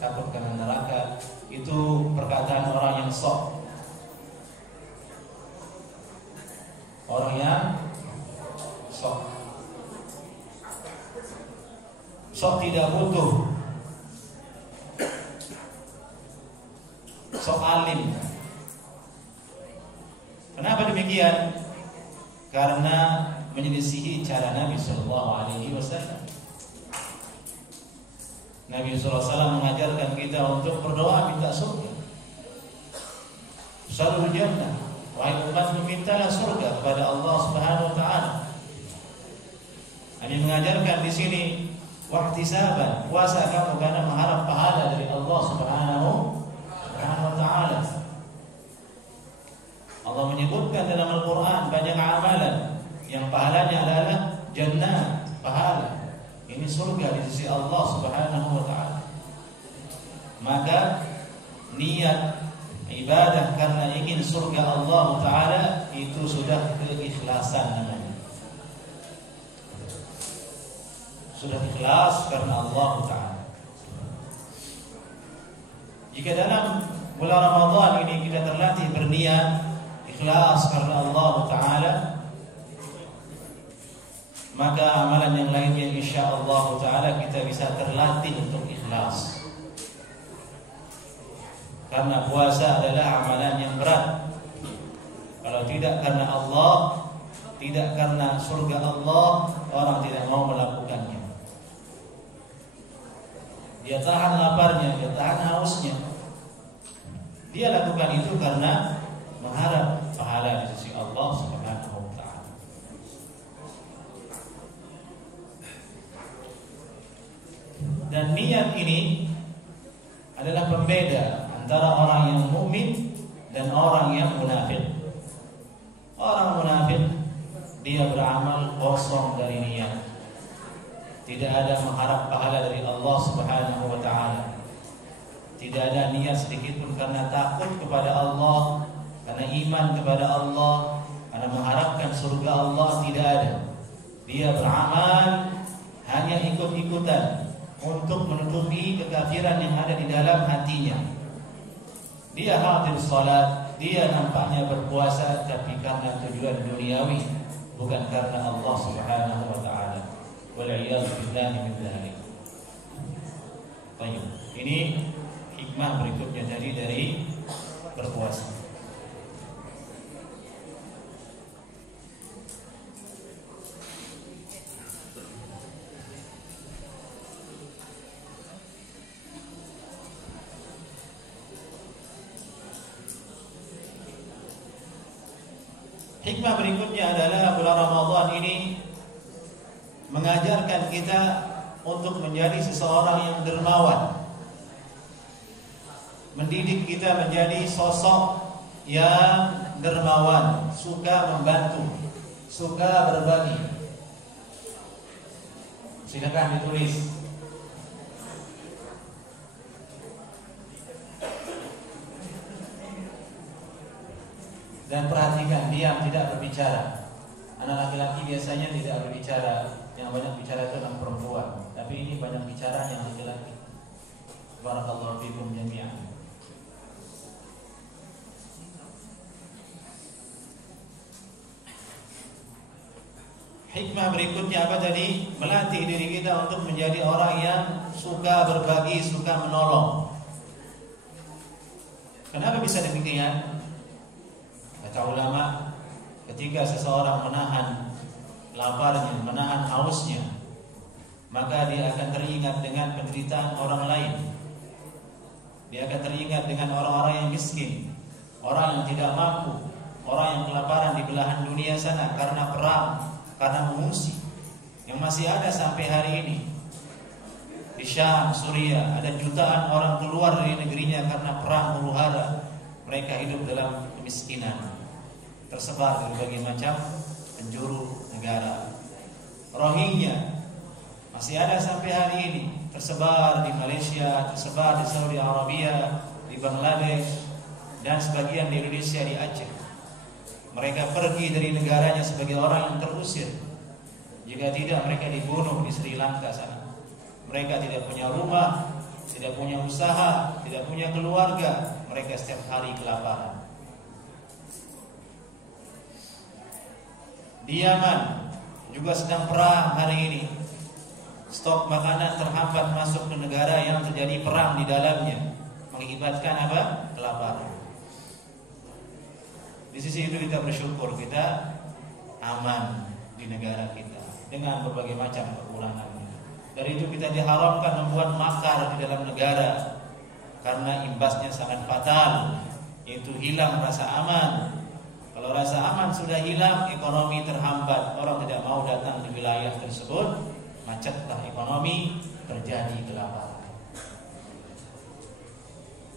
takut karena neraka, itu perkataan orang yang sok. Orang yang sok. Sok tidak butuh. Sok alim. Kenapa demikian? Karena menyelisihi cara Nabi Sallallahu Alaihi Wasallam. Nabi Sallallahu Alaihi Wasallam mengajarkan kita untuk berdoa minta surga. Salul jannah, wahai umat, mintalah surga kepada Allah Subhanahu Wa Taala. Nabi mengajarkan di sini wahtisaban, puasa kamu karena mengharap pahala dari Allah Subhanahu Wa Taala. Allah menyebutkan dalam Al-Quran banyak amalan yang pahalanya adalah jannah, pahala. Ini surga di sisi Allah Subhanahu wa taala. Maka niat ibadah karena ingin surga Allah taala itu sudah keikhlasan namanya. Sudah ikhlas karena Allah taala. Jika dalam bulan Ramadan ini kita terlatih berniat ikhlas karena Allah taala, maka amalan yang lainnya insyaallah taala kita bisa terlatih untuk ikhlas. Karena puasa adalah amalan yang berat. Kalau tidak karena Allah, tidak karena surga Allah, orang tidak mau melakukannya. Dia tahan laparnya, dia tahan hausnya. Dia lakukan itu karena mengharap pahala di sisi Allah Subhanahu wa taala. Dan niat ini adalah pembeda antara orang yang mukmin dan orang yang munafik. Orang munafik dia beramal kosong dari niat. Tidak ada mengharap pahala dari Allah Subhanahu wa taala. Tidak ada niat sedikit pun karena takut kepada Allah, karena iman kepada Allah, karena mengharapkan surga Allah, tidak ada. Dia beramal hanya ikut-ikutan untuk menutupi kekafiran yang ada di dalam hatinya. Dia hadir salat, dia nampaknya berpuasa, tapi karena tujuan duniawi, bukan karena Allah Subhanahu wa taala. Wal'iyadzu billahi min dzalik. Baik. Ini hikmah berikutnya dari berpuasa. Hikmah berikutnya adalah bulan Ramadan ini mengajarkan kita untuk menjadi seseorang yang dermawan, mendidik kita menjadi sosok yang dermawan, suka membantu, suka berbagi. Silakan ditulis. Dan perhatikan, diam, tidak berbicara. Anak laki-laki biasanya tidak berbicara. Yang banyak bicara itu adalah perempuan. Tapi ini banyak bicara yang laki-laki. Barakallahu fikum jami'an. Hikmah berikutnya apa tadi? Melatih diri kita untuk menjadi orang yang suka berbagi, suka menolong. Kenapa bisa demikian? Kata ulama, ketika seseorang menahan laparnya, menahan hausnya, maka dia akan teringat dengan penderitaan orang lain. Dia akan teringat dengan orang-orang yang miskin, orang yang tidak mampu, orang yang kelaparan di belahan dunia sana karena perang, karena mengungsi, yang masih ada sampai hari ini. Di Syam, Suriah, ada jutaan orang keluar dari negerinya karena perang huru-hara. Mereka hidup dalam kemiskinan, tersebar di berbagai macam penjuru negara. Rohingya masih ada sampai hari ini, tersebar di Malaysia, tersebar di Saudi Arabia, di Bangladesh, dan sebagian di Indonesia, di Aceh. Mereka pergi dari negaranya sebagai orang yang terusir. Jika tidak, mereka dibunuh di Sri Lanka sana. Mereka tidak punya rumah, tidak punya usaha, tidak punya keluarga. Mereka setiap hari kelaparan. Di Yaman juga sedang perang hari ini. Stok makanan terhambat masuk ke negara yang terjadi perang di dalamnya, mengakibatkan apa? Kelaparan. Di sisi itu kita bersyukur kita aman di negara kita dengan berbagai macam kekurangannya. Dari itu kita diharamkan membuat makar di dalam negara karena imbasnya sangat fatal, yaitu hilang rasa aman. Kalau rasa aman sudah hilang, ekonomi terhambat, orang tidak mau datang di wilayah tersebut, macetlah ekonomi, terjadi kelaparan.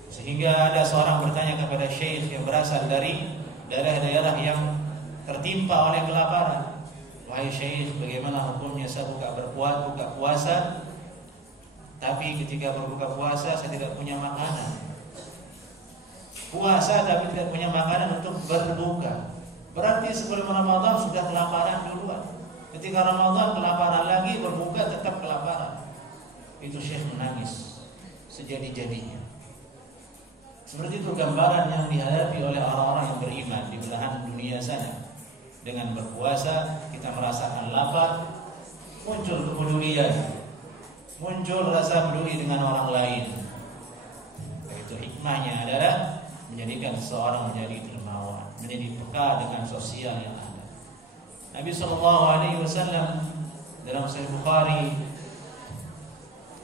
Sehingga ada seorang bertanya kepada syekh yang berasal dari daerah-daerah yang tertimpa oleh kelaparan, wahai syekh, bagaimana hukumnya saya buka puasa, tapi ketika berbuka puasa saya tidak punya makanan. Puasa tapi tidak punya makanan untuk berbuka, berarti sebelum Ramadan sudah kelaparan duluan. Ketika Ramadan kelaparan lagi, berbuka tetap kelaparan. Itu syekh menangis sejadi-jadinya. Seperti itu gambaran yang dihadapi oleh orang-orang yang beriman di belahan dunia sana. Dengan berpuasa kita merasakan lapar, muncul kepedulian, muncul rasa peduli dengan orang lain. Itu hikmahnya adalah menjadikan seseorang menjadi dermawan, menjadi peka dengan sosial yang ada. Nabi SAW dalam Sahih Bukhari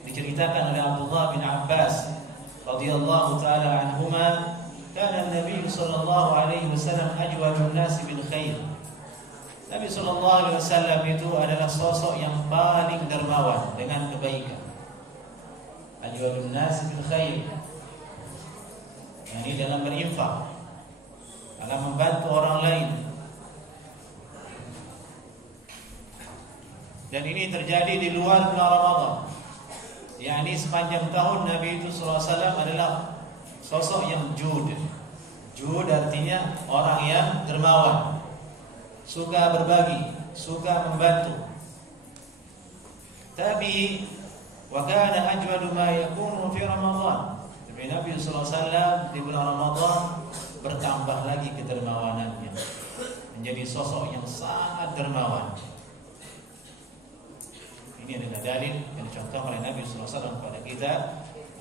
diceritakan oleh Abdullah bin Abbas radhiyallahu taala anhuma, kana Nabi sallallahu alaihi wasallam ajwadun nas bil khair. Nabi sallallahu alaihi wasallam itu adalah sosok yang paling dermawan dengan kebaikan. Ajwadun nas bil khair, ini dalam berinfak, dalam membantu orang lain. Dan ini terjadi di luar bulan Ramadan. yakni sepanjang tahun Nabi itu SAW adalah sosok yang jud. Jud artinya orang yang dermawan, suka berbagi, suka membantu. Tapi wa kana ajwadu ma yakunu fi Ramadan. Tapi Nabi SAW di bulan Ramadan bertambah lagi kedermawanannya, menjadi sosok yang sangat dermawan. Ini adalah dalil yang dicontoh oleh Nabi SAW kepada kita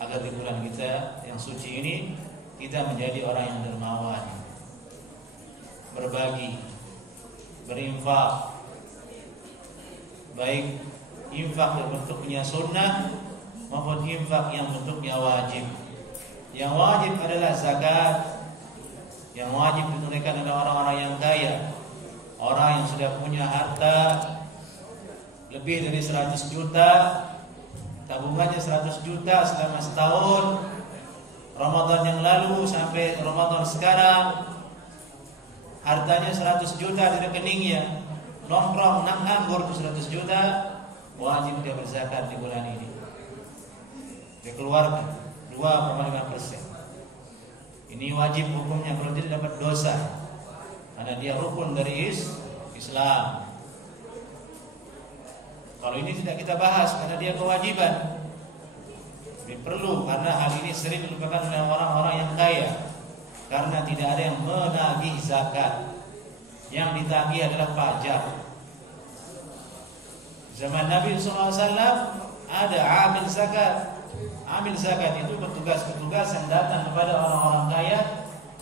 agar di bulan kita yang suci ini kita menjadi orang yang dermawan, berbagi, berinfak, baik infak yang bentuknya sunnah maupun infak yang bentuknya wajib. Yang wajib adalah zakat, yang wajib ditunaikan oleh orang-orang yang kaya, orang yang sudah punya harta lebih dari 100 juta, tabungannya 100 juta selama setahun, Ramadan yang lalu sampai Ramadan sekarang, hartanya 100 juta di rekeningnya, nongkrong, nganggur tuh 100 juta, wajib dia berzakat di bulan ini. Dia keluarkan 2,5%. Ini wajib hukumnya, kalau tidak dapat dosa, karena dia rukun dari Islam. Kalau ini tidak kita bahas karena dia kewajiban. Ini perlu karena hal ini sering dilupakan oleh orang-orang yang kaya, karena tidak ada yang menagih zakat. Yang ditagih adalah pajak. Zaman Nabi SAW ada amil zakat. Amil zakat itu petugas-petugas yang datang kepada orang-orang kaya,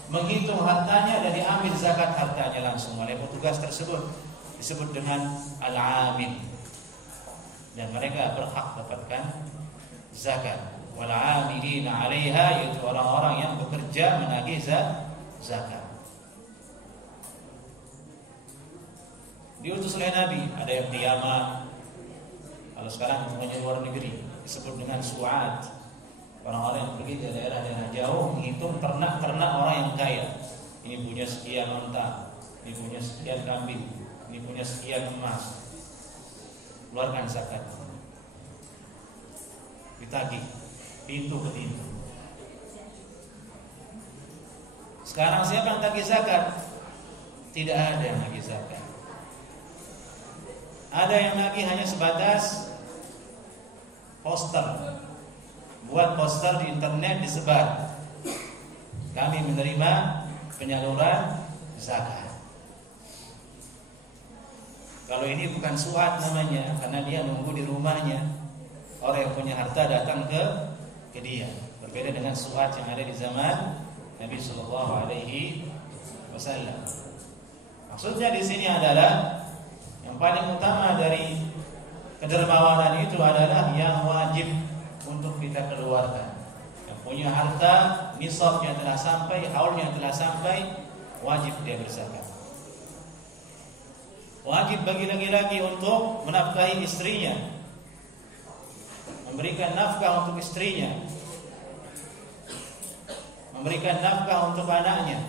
menghitung hartanya dan diambil zakat hartanya langsung oleh petugas tersebut, disebut dengan al-amil. Dan mereka berhak dapatkan zakat. Wal 'amilina 'alaiha, yaitu orang-orang yang bekerja menagih zakat. Diutus oleh Nabi, ada yang di Yaman, kalau sekarang semuanya luar negeri, disebut dengan su'ad. Orang-orang yang pergi ke daerah-daerah jauh menghitung ternak-ternak orang yang kaya. Ini punya sekian unta, ini punya sekian kambing, ini punya sekian emas. Keluarkan zakat. Ditagih pintu ke pintu. Sekarang siapa yang tagih zakat? Tidak ada yang tagih zakat. Ada yang nagih hanya sebatas poster. Buat poster di internet disebar. Kami menerima penyaluran zakat. Kalau ini bukan suat namanya, karena dia nunggu di rumahnya. Orang yang punya harta datang ke dia. Berbeda dengan suat yang ada di zaman Nabi Sallallahu Alaihi Wasallam. Maksudnya di sini adalah yang paling utama dari kedermawanan itu adalah yang wajib untuk kita keluarkan. Yang punya harta, nisabnya telah sampai, haulnya telah sampai, wajib dia berzakat. Wajib bagi laki-laki untuk menafkahi istrinya, memberikan nafkah untuk istrinya, memberikan nafkah untuk anaknya,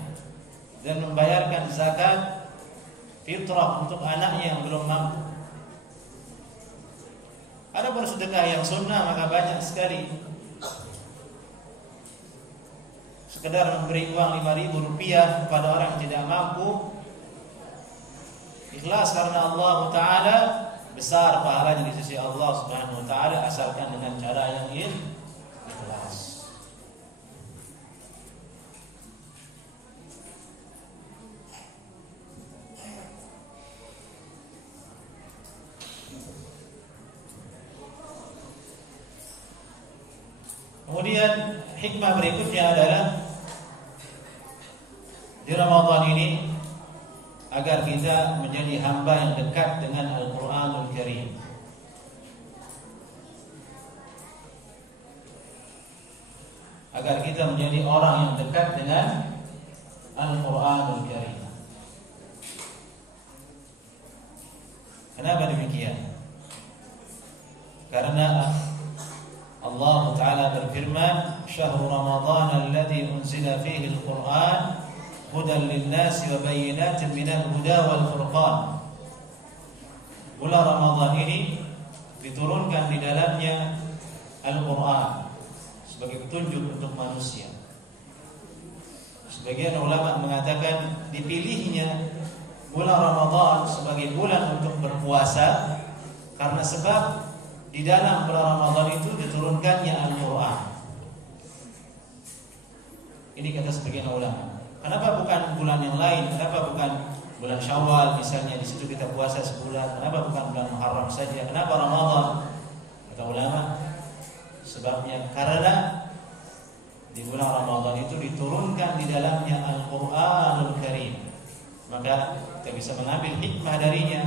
dan membayarkan zakat fitrah untuk anaknya yang belum mampu. Adapun sedekah yang sunnah maka banyak sekali. Sekedar memberi uang 5.000 rupiah kepada orang yang tidak mampu, ikhlas karena Allah Ta'ala, besar pahalanya di sisi Allah Subhanahu Wa Ta'ala, asalkan dengan cara yang ikhlas. Kemudian hikmah berikutnya adalah di Ramadan ini agar kita menjadi hamba yang dekat dengan Al-Quranul Karim. Agar kita menjadi orang yang dekat dengan Al-Quranul Karim. Kenapa demikian? Karena Allah Ta'ala berfirman, "Syahrul Ramadan alladzi unzila fihi al-Qur'an hudan lin-nasi wa bayyinatin minal huda wal furqan." Bulan Ramadan ini diturunkan di dalamnya Al-Qur'an sebagai petunjuk untuk manusia. Sebagian ulama mengatakan dipilihnya bulan Ramadan sebagai bulan untuk berpuasa karena sebab di dalam bulan Ramadan itu diturunkannya Al-Quran. Ini kata sebagian ulama. Kenapa bukan bulan yang lain? Kenapa bukan bulan Syawal misalnya, di situ kita puasa sebulan? Kenapa bukan bulan Muharram saja? Kenapa Ramadan? Kata ulama, sebabnya karena di bulan Ramadan itu diturunkan di dalamnya Al-Quranul Karim. Maka kita bisa mengambil hikmah darinya.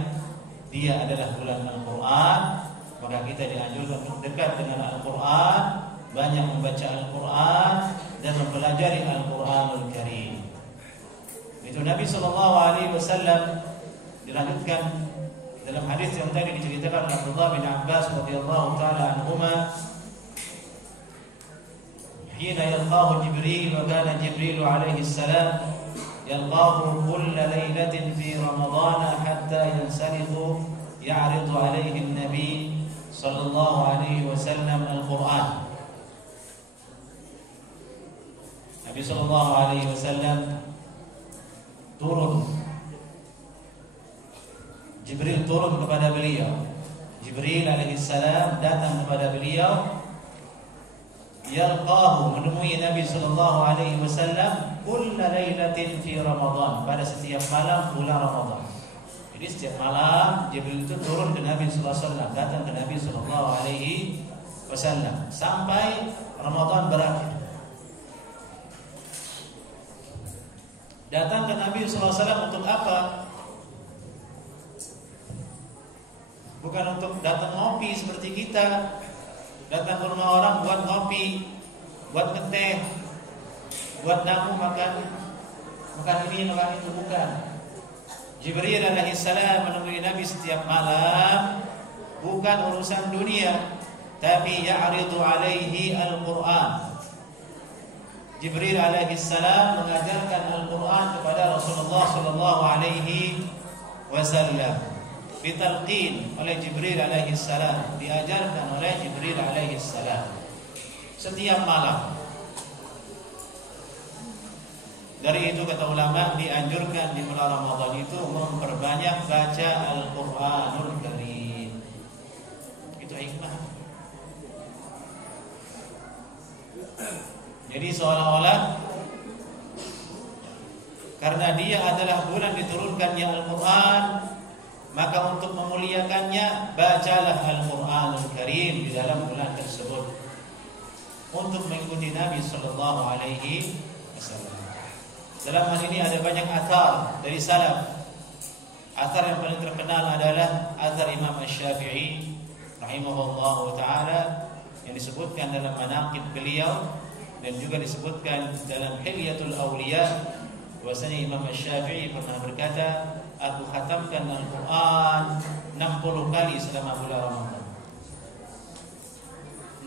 Dia adalah bulan Al-Quran. Maka kita dianjurkan untuk dekat dengan Al-Quran, banyak membaca Al-Quran dan mempelajari Al-Quranul Karim. Itu Nabi SAW dilanjutkan dalam hadis yang tadi diceritakan oleh Abdullah bin Abbas radhiyallahu taala anhuma, hina yalqahu Jibril wa kana Jibril alaihi salam yalqahu kulla lailatin fi Ramadan hatta yansarifu ya'ridu alaihi an-nabi sallallahu alaihi wasallam Al-Quran. Nabi sallallahu alaihi wasallam turun, Jibril turun kepada beliau. Jibril alaihi salam datang kepada beliau, yalqahu, menemui Nabi sallallahu alaihi wasallam kulla lailatin fi Ramadan, pada setiap malam bulan Ramadan. Jadi Jadi setiap malam Jibril itu turun ke Nabi sallallahu alaihi wasallam, datang ke Nabi sallallahu alaihi wasallam sampai Ramadan berakhir. Datang ke Nabi sallallahu alaihi wasallam untuk apa? Bukan untuk datang ngopi seperti kita. Datang ke rumah orang buat ngopi, buat ngeteh, buat namu makan ini, makan itu, bukan. Jibril alaihi salam menemui Nabi setiap malam, bukan urusan dunia, tapi ya'ridu alaihi Al-Qur'an. Jibril alaihi salam mengajarkan Al-Qur'an kepada Rasulullah sallallahu alaihi wasallam. Ditalqin oleh Jibril alaihi salam, diajarkan oleh Jibril alaihi salam setiap malam. Dari itu kata ulama dianjurkan di bulan Ramadan itu memperbanyak baca Al-Qur'anul Karim. Itu hikmah. Jadi seolah-olah karena dia adalah bulan diturunkannya Al-Qur'an, maka untuk memuliakannya bacalah Al-Qur'anul Karim di dalam bulan tersebut untuk mengikuti Nabi sallallahu alaihi wasallam. Dalam hal ini ada banyak athar dari salaf. Athar yang paling terkenal adalah athar Imam Asy-Syafi'i rahimahullahu taala yang disebutkan dalam manaqib beliau dan juga disebutkan dalam Hilyatul Awliya, bahwasanya Imam Asy-Syafi'i pernah berkata, aku khatamkan Al-Quran 60 kali selama bulan Ramadan.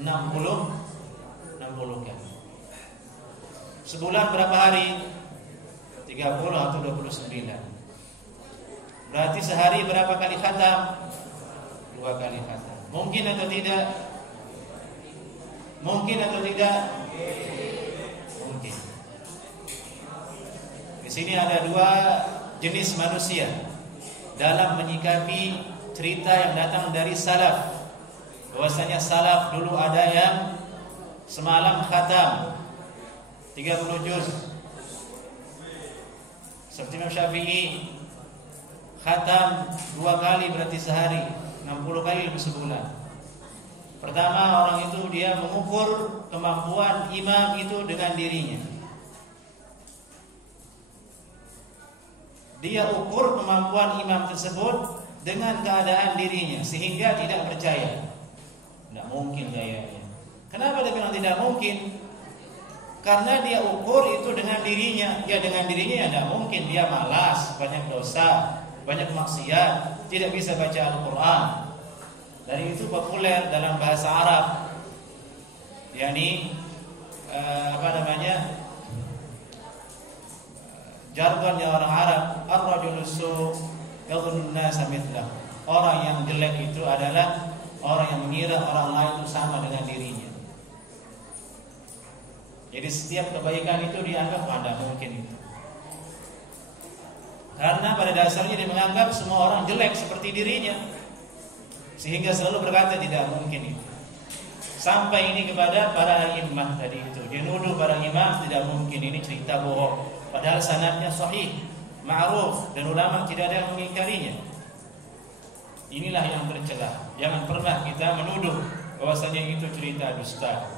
60 kali. Sebulan berapa hari? 30 atau 29. Berarti sehari berapa kali khatam? 2 kali khatam. Mungkin atau tidak? Mungkin atau tidak? Mungkin. Di sini ada 2 jenis manusia dalam menyikapi cerita yang datang dari salaf. Bahwasanya salaf dulu ada yang semalam khatam 30 juz. Seperti Imam Syafi'i khatam 2 kali berarti sehari, 60 kali lebih sebulan. Pertama, orang itu dia mengukur kemampuan imam itu dengan dirinya. Dia ukur kemampuan imam tersebut dengan keadaan dirinya sehingga tidak percaya. Tidak mungkin kayaknya. Kenapa dia bilang tidak mungkin? Karena dia ukur itu dengan dirinya. Ya dengan dirinya ya tidak mungkin. Dia malas, banyak dosa, banyak maksiat, tidak bisa baca Al-Quran. Dari itu populer dalam bahasa Arab, yakni jargonnya orang Arab, ar-rajulus su' yadhunnu an-nasa mithlahu. Orang yang jelek itu adalah orang yang mengira orang lain itu sama dengan dirinya. Jadi setiap kebaikan itu dianggap ada mungkin itu. Karena pada dasarnya dia menganggap semua orang jelek seperti dirinya, sehingga selalu berkata tidak mungkin itu. Sampai ini kepada para imam tadi itu, dia nuduh para imam tidak mungkin ini cerita bohong. Padahal sanadnya sahih, ma'ruf, dan ulama tidak ada yang mengingkarinya. Inilah yang tercela. Jangan pernah kita menuduh bahwasanya itu cerita dusta.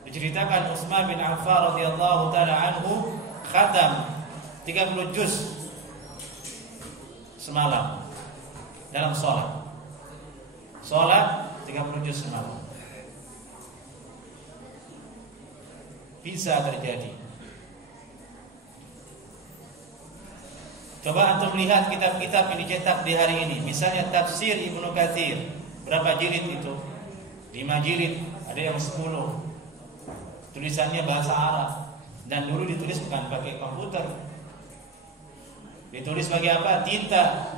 Diceritakan Utsman bin Affan radhiyallahu taala anhu khatam 30 juz semalam dalam salat. Salat 30 juz semalam. Bisa terjadi. Coba antum lihat kitab-kitab yang dicetak di hari ini. Misalnya tafsir Ibnu Katsir, berapa jilid itu? 5 jilid, ada yang 10. Tulisannya bahasa Arab, dan dulu ditulis bukan pakai komputer. Ditulis pakai apa? Tinta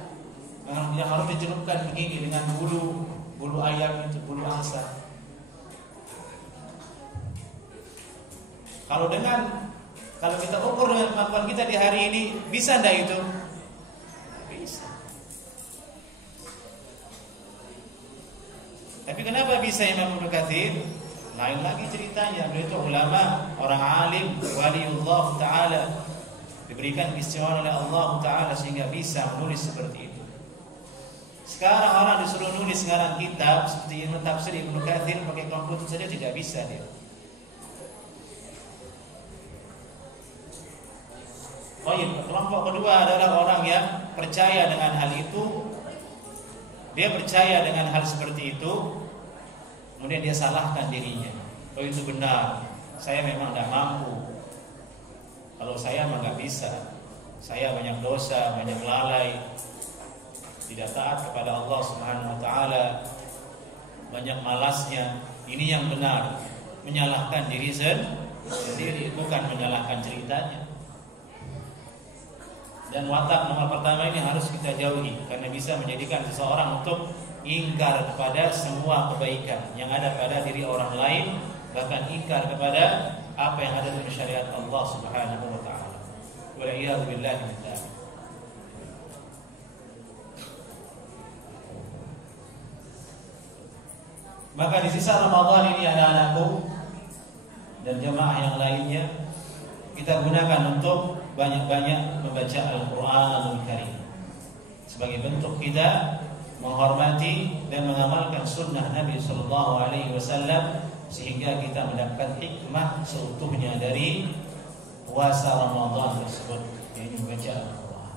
yang harus dicelupkan begini dengan bulu ayam itu, bulu angsa. Kalau kita ukur dengan kemampuan kita di hari ini, bisa enggak itu? Bisa. Tapi kenapa bisa Imam Ibnu Katsir? Lain lagi ceritanya. Beliau itu ulama, orang alim, waliullah ta'ala, diberikan keistimewaan oleh Allah ta'ala sehingga bisa menulis seperti itu. Sekarang orang disuruh nulis sekarang kitab seperti Ibnu Tafsir, Ibnu Katsir pakai komputer saja tidak bisa dia. Kelompok kedua adalah orang yang percaya dengan hal itu. Dia percaya dengan hal seperti itu, kemudian dia salahkan dirinya. Oh itu benar, saya memang tidak mampu. Kalau saya memang nggak bisa. Saya banyak dosa, banyak lalai, tidak taat kepada Allah Subhanahu Wa Taala, banyak malasnya. Ini yang benar, menyalahkan diri sendiri, bukan menyalahkan ceritanya. Dan watak nomor pertama ini harus kita jauhi, karena bisa menjadikan seseorang untuk ingkar kepada semua kebaikan yang ada pada diri orang lain, bahkan ingkar kepada apa yang ada dalam syariat Allah Subhanahu wa taala. Wal'iyadu billahi min dzalik. Maka di sisa Ramadan ini anak-anakku dan jemaah yang lainnya, kita gunakan untuk banyak-banyak membaca Al-Quranul Karim sebagai bentuk kita menghormati dan mengamalkan sunnah Nabi Sallallahu Alaihi Wasallam, sehingga kita mendapatkan hikmah seutuhnya dari puasa Ramadan tersebut, yaitu membaca Al-Quran.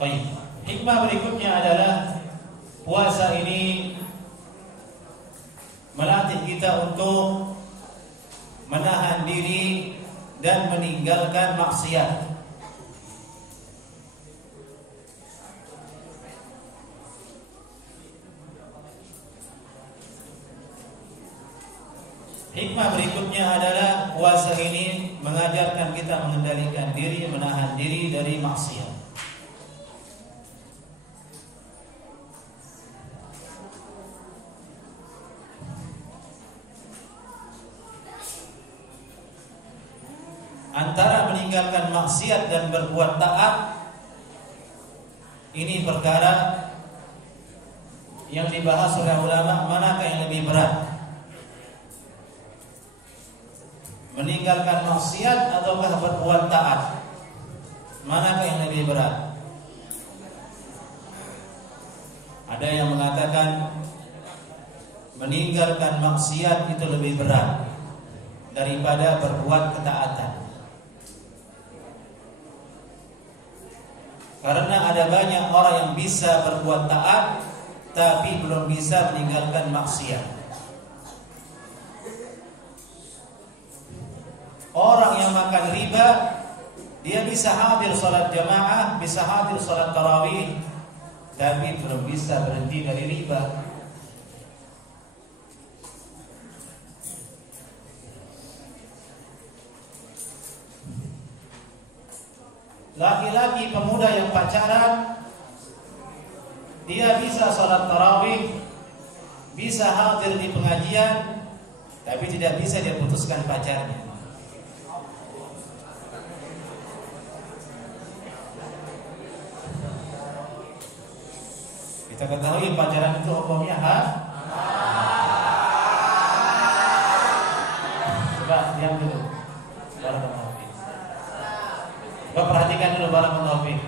Baik, hikmah berikutnya adalah puasa ini melatih kita untuk menahan diri dan meninggalkan maksiat. Hikmah berikutnya adalah puasa ini mengajarkan kita mengendalikan diri, menahan diri dari maksiat. Antara meninggalkan maksiat dan berbuat taat, ini perkara yang dibahas oleh ulama, manakah yang lebih berat? Meninggalkan maksiat ataukah berbuat taat? Manakah yang lebih berat? Ada yang mengatakan meninggalkan maksiat itu lebih berat daripada berbuat ketaatan. Karena ada banyak orang yang bisa berbuat taat tapi belum bisa meninggalkan maksiat. Orang yang makan riba, dia bisa hadir salat jamaah, bisa hadir salat tarawih, tapi belum bisa berhenti dari riba. Laki-laki pemuda yang pacaran, dia bisa salat tarawih, bisa hadir di pengajian, tapi tidak bisa dia putuskan pacarnya. Kita ketahui pacaran itu hukumnya Coba diam dulu. Coba perhatikan dulu barakallahu fiik.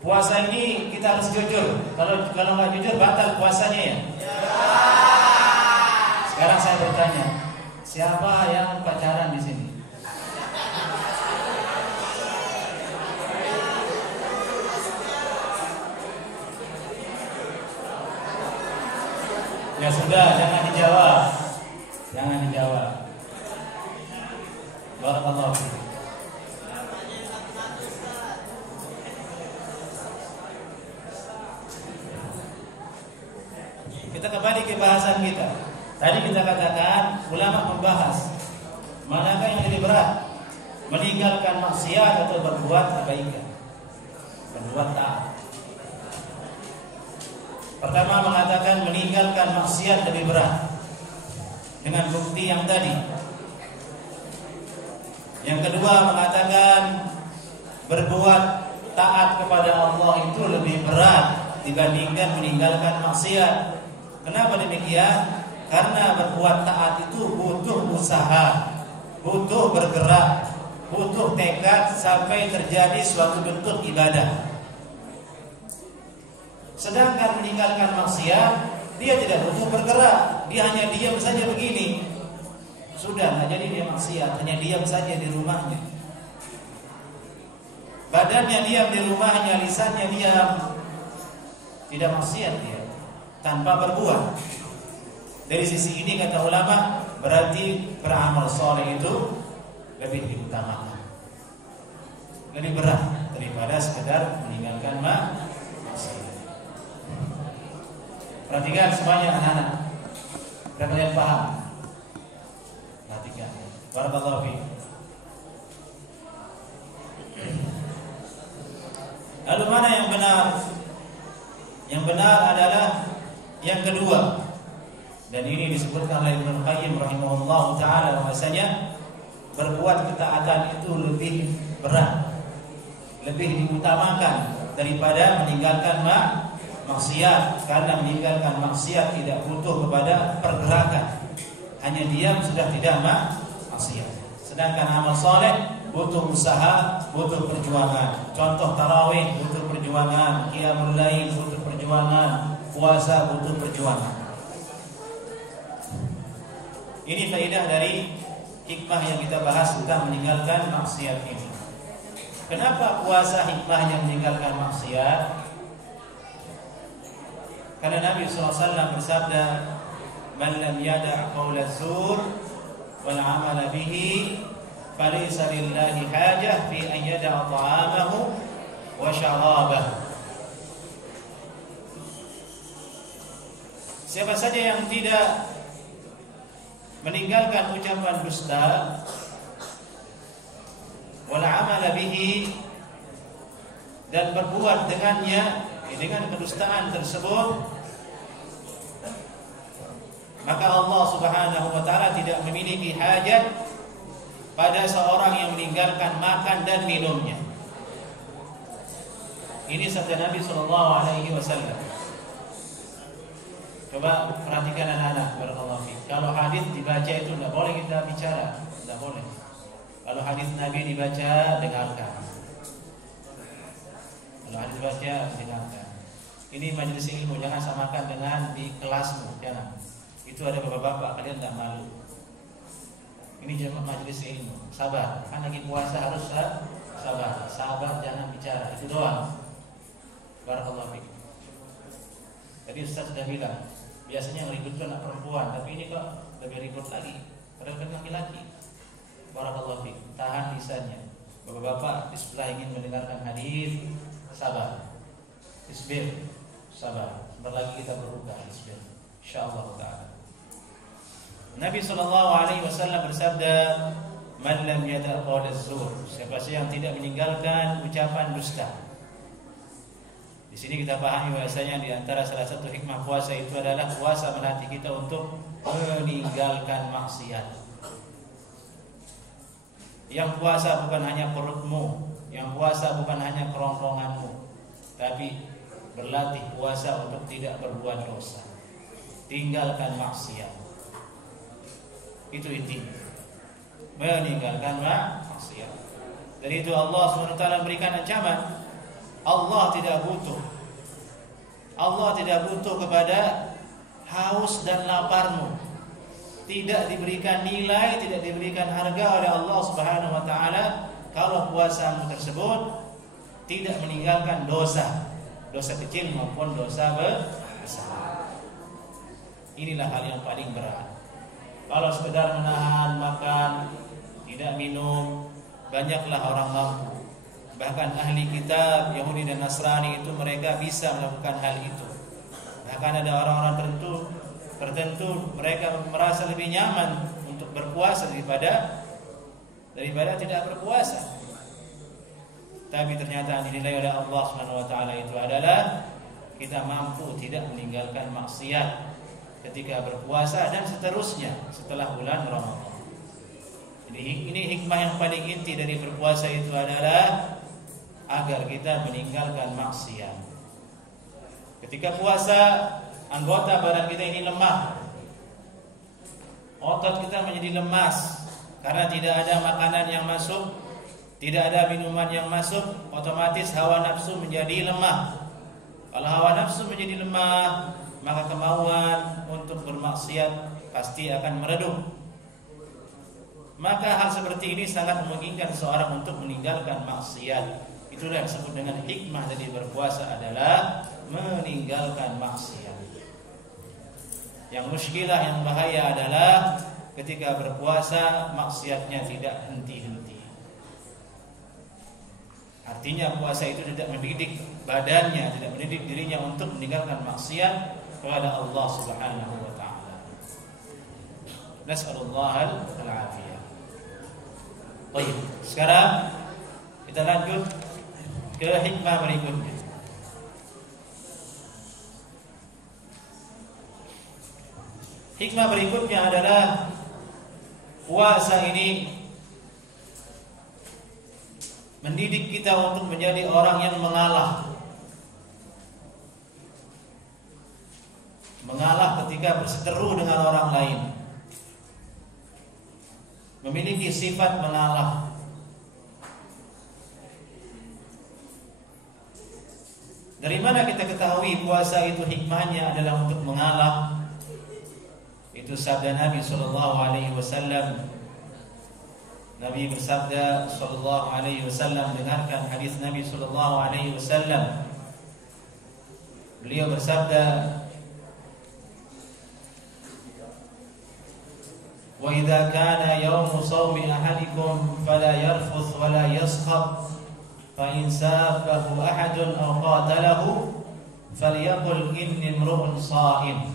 Puasa ini kita harus jujur. Kalau nggak jujur batal puasanya ya. Sekarang saya bertanya, siapa yang pacaran di sini? Ya sudah, jangan dijawab. Jangan dijawab. Barakallahu fiik. Kita kembali ke bahasan kita. Tadi kita katakan ulama membahas manakah yang lebih berat, meninggalkan maksiat atau berbuat kebaikan, berbuat taat. Pertama mengatakan meninggalkan maksiat lebih berat dengan bukti yang tadi. Yang kedua mengatakan berbuat taat kepada Allah itu lebih berat dibandingkan meninggalkan maksiat. Kenapa demikian? Karena berbuat taat itu butuh usaha, butuh bergerak, butuh tekad sampai terjadi suatu bentuk ibadah. Sedangkan meninggalkan maksiat, dia tidak butuh bergerak, dia hanya diam saja begini. Sudah, nggak jadi dia maksiat, hanya diam saja di rumahnya. Badannya diam di rumahnya, lisannya diam, tidak maksiat dia, tanpa berbuat. Dari sisi ini kata ulama, berarti beramal soleh itu lebih diutamakan, lebih berat daripada sekedar meninggalkan maksiat. Perhatikan semuanya anak-anak, dan kalian paham. Perhatikan. Barakallahu fiik. Lalu mana yang benar? Yang benar adalah yang kedua. Dan ini disebutkan oleh Ibnu Qayyim rahimahullahu taala bahwasanya berbuat ketaatan itu lebih berat, lebih diutamakan daripada meninggalkan maksiat. Karena meninggalkan maksiat tidak butuh kepada pergerakan, hanya diam sudah tidak maksiat. Sedangkan amal soleh butuh usaha, butuh perjuangan. Contoh tarawih butuh perjuangan, qiyamul lail butuh perjuangan, puasa butuh perjuangan. Ini faedah dari hikmah yang kita bahas tentang meninggalkan maksiat ini. Kenapa puasa hikmahnya meninggalkan maksiat? Karena Nabi SAW bersabda, "Man lam yada' qawla zur wal 'amala bihi, falaysa lillahi hajah fi an yada'a ta'amahu wa syarabahu." Siapa saja yang tidak meninggalkan ucapan dusta wal 'amala bihi, dan berbuat dengannya, dengan kedustaan tersebut, maka Allah Subhanahu wa taala tidak memiliki hajat pada seorang yang meninggalkan makan dan minumnya. Ini sabda Nabi sallallahu alaihi wasallam. Coba perhatikan anak-anak, barakallahu fiik. Kalau hadis dibaca itu tidak boleh kita bicara, tidak boleh. Kalau hadis Nabi dibaca, dengarkan. Kalau hadis dibaca, dengarkan. Ini majelis ilmu, jangan samakan dengan di kelasmu, jangan. Itu ada bapak-bapak, kalian tidak malu. Ini jemaah majelis ilmu, sabar. Kan lagi puasa harus sabar. Sabar, jangan bicara, itu doang. Barakallahu fiik. Tadi Ustaz sudah bilang, biasanya yang ribut itu anak perempuan, tapi ini kok lebih ribut lagi, padahal kan laki-laki. Barakallahu fiik. Tahan lisannya. Bapak-bapak di sebelah ingin mendengarkan hadis, sabar. Isbir, sabar. Sebentar lagi kita berbuka, isbir, insyaallah taala. Nabi sallallahu alaihi wasallam bersabda, "Man lam yada' qawla zur", siapa yang tidak meninggalkan ucapan dusta. Di sini kita pahami bahasanya di antara salah satu hikmah puasa itu adalah puasa melatih kita untuk meninggalkan maksiat. Yang puasa bukan hanya perutmu, yang puasa bukan hanya kerongkonganmu, tapi berlatih puasa untuk tidak berbuat dosa, tinggalkan maksiat. Itu intinya, meninggalkan maksiat. Dari itu Allah SWT memberikan ancaman. Allah tidak butuh kepada haus dan laparmu. Tidak diberikan nilai, tidak diberikan harga oleh Allah Subhanahu wa taala kalau puasamu tersebut tidak meninggalkan dosa kecil maupun dosa besar. Inilah hal yang paling berat. Kalau sekedar menahan makan, tidak minum, banyaklah orang mampu. Bahkan ahli kitab Yahudi dan Nasrani itu mereka bisa melakukan hal itu. Bahkan ada orang-orang tertentu mereka merasa lebih nyaman untuk berpuasa daripada tidak berpuasa. Tapi ternyata dinilai oleh Allah Subhanahu wa taala itu adalah kita mampu tidak meninggalkan maksiat ketika berpuasa dan seterusnya setelah bulan Ramadan. Jadi ini hikmah yang paling inti dari berpuasa itu adalah agar kita meninggalkan maksiat. Ketika puasa, anggota badan kita ini lemah, otot kita menjadi lemas karena tidak ada makanan yang masuk, tidak ada minuman yang masuk, otomatis hawa nafsu menjadi lemah. Kalau hawa nafsu menjadi lemah, maka kemauan untuk bermaksiat pasti akan meredup. Maka hal seperti ini sangat memungkinkan seorang untuk meninggalkan maksiat. Itulah yang disebut dengan hikmah dari berpuasa adalah meninggalkan maksiat. Yang muskilah, yang bahaya adalah ketika berpuasa maksiatnya tidak henti-henti. Artinya puasa itu tidak mendidik badannya, tidak mendidik dirinya untuk meninggalkan maksiat kepada Allah Subhanahu wa taala. Nas'alullah al-afiyah. Baik, sekarang kita lanjut ke hikmah berikutnya. Hikmah berikutnya adalah puasa ini mendidik kita untuk menjadi orang yang mengalah. Mengalah ketika berseteru dengan orang lain. Memiliki sifat mengalah. Dari mana kita ketahui puasa itu hikmahnya adalah untuk mengalah? Itu sabda Nabi SAW. Nabi bersabda SAW, dengarkan hadis Nabi SAW. Beliau bersabda, "Wa idza kana yawmu shawmi ahadikum fala yarfuth wala yaskhab, fa in sabahu ahadun aw qatalahu falyaqul inni imru'un sha'im."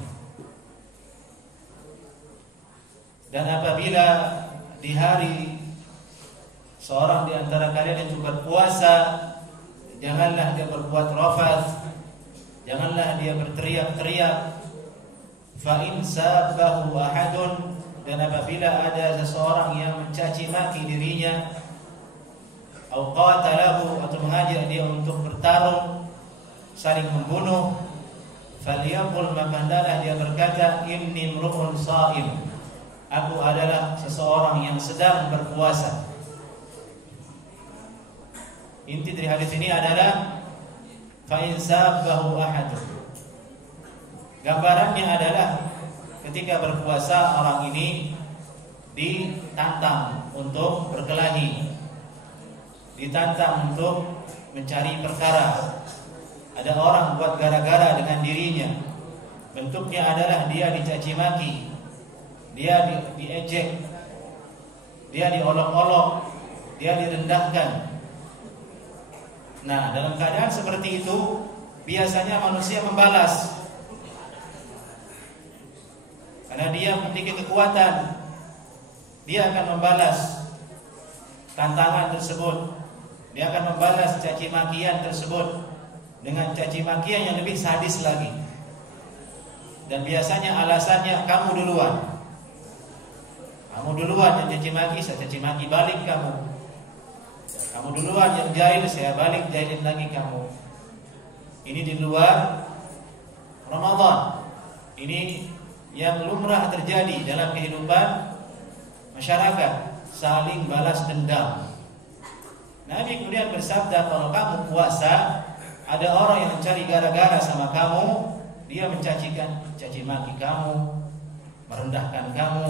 Dan apabila di hari seorang di antara kalian itu berpuasa, janganlah dia berbuat rafath, janganlah dia berteriak-teriak. Fa in sabahu ahadun, dan apabila ada seseorang yang mencaci maki dirinya, au qatalahu, atau mengajak dia untuk bertarung, saling membunuh, falyaqul, maka hendaklah dia berkata, inni imru'un sha'im, aku adalah seseorang yang sedang berpuasa. Inti dari hadis ini adalah fa in sabahu ahadun. Gambarannya adalah ketika berpuasa orang ini ditantang untuk berkelahi, ditantang untuk mencari perkara. Ada orang buat gara-gara dengan dirinya. Bentuknya adalah dia dicaci maki, dia diejek, dia diolok-olok, dia direndahkan. Nah, dalam keadaan seperti itu biasanya manusia membalas, karena dia memiliki kekuatan. Dia akan membalas tantangan tersebut. Dia akan membalas caci makian tersebut dengan caci makian yang lebih sadis lagi. Dan biasanya alasannya, kamu duluan. Kamu duluan yang caci maki, saya caci maki balik kamu. Kamu duluan yang jahil, saya balik jahilin lagi kamu. Ini di luar Ramadan. Ini yang lumrah terjadi dalam kehidupan masyarakat, saling balas dendam. Nabi kemudian bersabda, kalau kamu puasa, ada orang yang mencari gara-gara sama kamu, dia caci maki kamu, merendahkan kamu,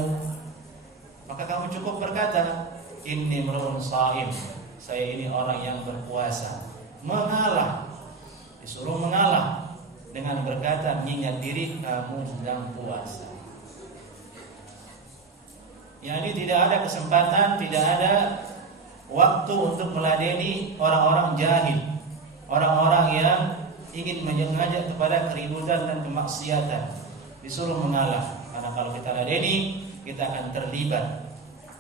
maka kamu cukup berkata, inni imru'un sha'im, saya ini orang yang berpuasa. Mengalah, disuruh mengalah dengan berkata, mengingat diri kamu sedang puasa. Yani tidak ada kesempatan, tidak ada waktu untuk meladeni orang-orang jahil, orang-orang yang ingin mengajak kepada keributan dan kemaksiatan. Disuruh mengalah, karena kalau kita ladeni, kita akan terlibat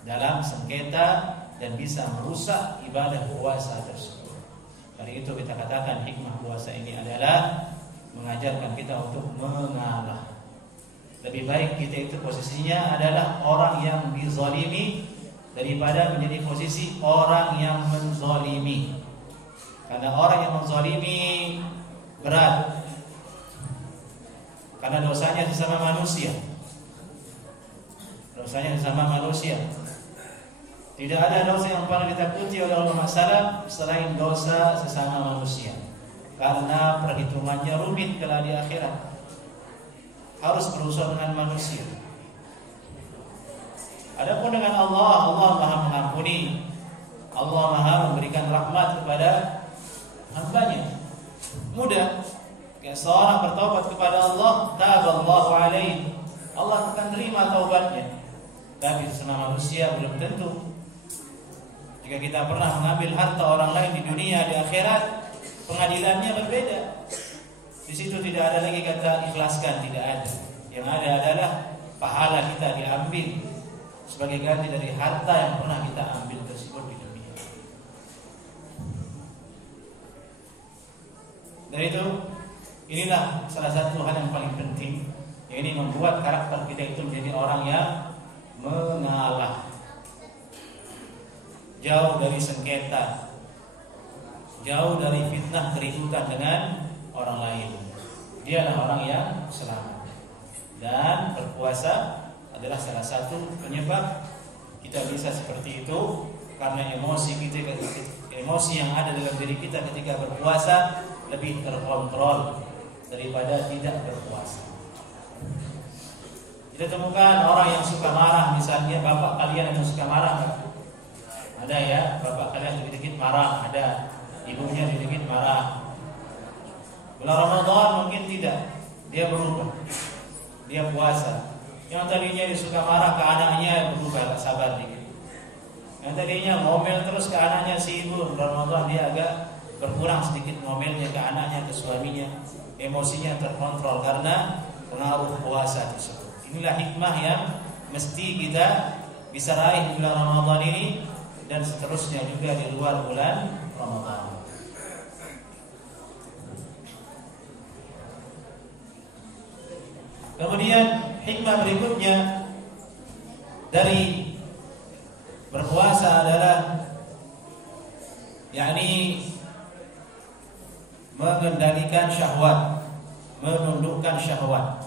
dalam sengketa dan bisa merusak ibadah puasa tersebut. Dari itu kita katakan hikmah puasa ini adalah mengajarkan kita untuk mengalah. Lebih baik kita itu posisinya adalah orang yang dizalimi daripada menjadi posisi orang yang menzalimi. Karena orang yang menzalimi berat, karena dosanya sesama manusia. dosanya sama manusia. Tidak ada dosa yang paling ditakuti oleh ulama salaf selain dosa sesama manusia, karena perhitungannya rumit kelak di akhirat. Harus berurusan dengan manusia. Adapun dengan Allah, Allah Maha mengampuni, Allah Maha memberikan rahmat kepada hamba-Nya. Mudah. Kayak seorang bertobat kepada Allah, taballahu alaihi, Allah akan terima taubatnya. Tapi sesama manusia belum tentu. Jika kita pernah mengambil harta orang lain di dunia, di akhirat pengadilannya berbeda. Di situ tidak ada lagi kata ikhlaskan, tidak ada. Yang ada adalah pahala kita diambil sebagai ganti dari harta yang pernah kita ambil tersebut di dunia. Dan itu, inilah salah satu hal yang paling penting, yaitu membuat karakter kita itu menjadi orang yang mengalah, jauh dari sengketa, jauh dari fitnah keributan dengan orang lain. Dia adalah orang yang selamat. Dan berpuasa adalah salah satu penyebab kita bisa seperti itu, karena emosi yang ada dalam diri kita ketika berpuasa lebih terkontrol daripada tidak berpuasa. Kita temukan orang yang suka marah, misalnya bapak kalian yang suka marah, ada ya, bapak kalian dikit-dikit marah, ada ibunya dikit-dikit marah. Bulan Ramadan mungkin tidak, dia berubah, dia puasa. Yang tadinya dia suka marah ke anaknya berubah, sabar dikit. Yang tadinya ngomel terus ke anaknya si ibu, bulan Ramadan dia agak berkurang sedikit ngomelnya ke anaknya, ke suaminya. Emosinya terkontrol karena pengaruh puasa tersebut. Inilah hikmah yang mesti kita bisa raih di bulan Ramadan ini, dan seterusnya juga di luar bulan Ramadan. Kemudian hikmah berikutnya dari berpuasa adalah yakni mengendalikan syahwat, menundukkan syahwat.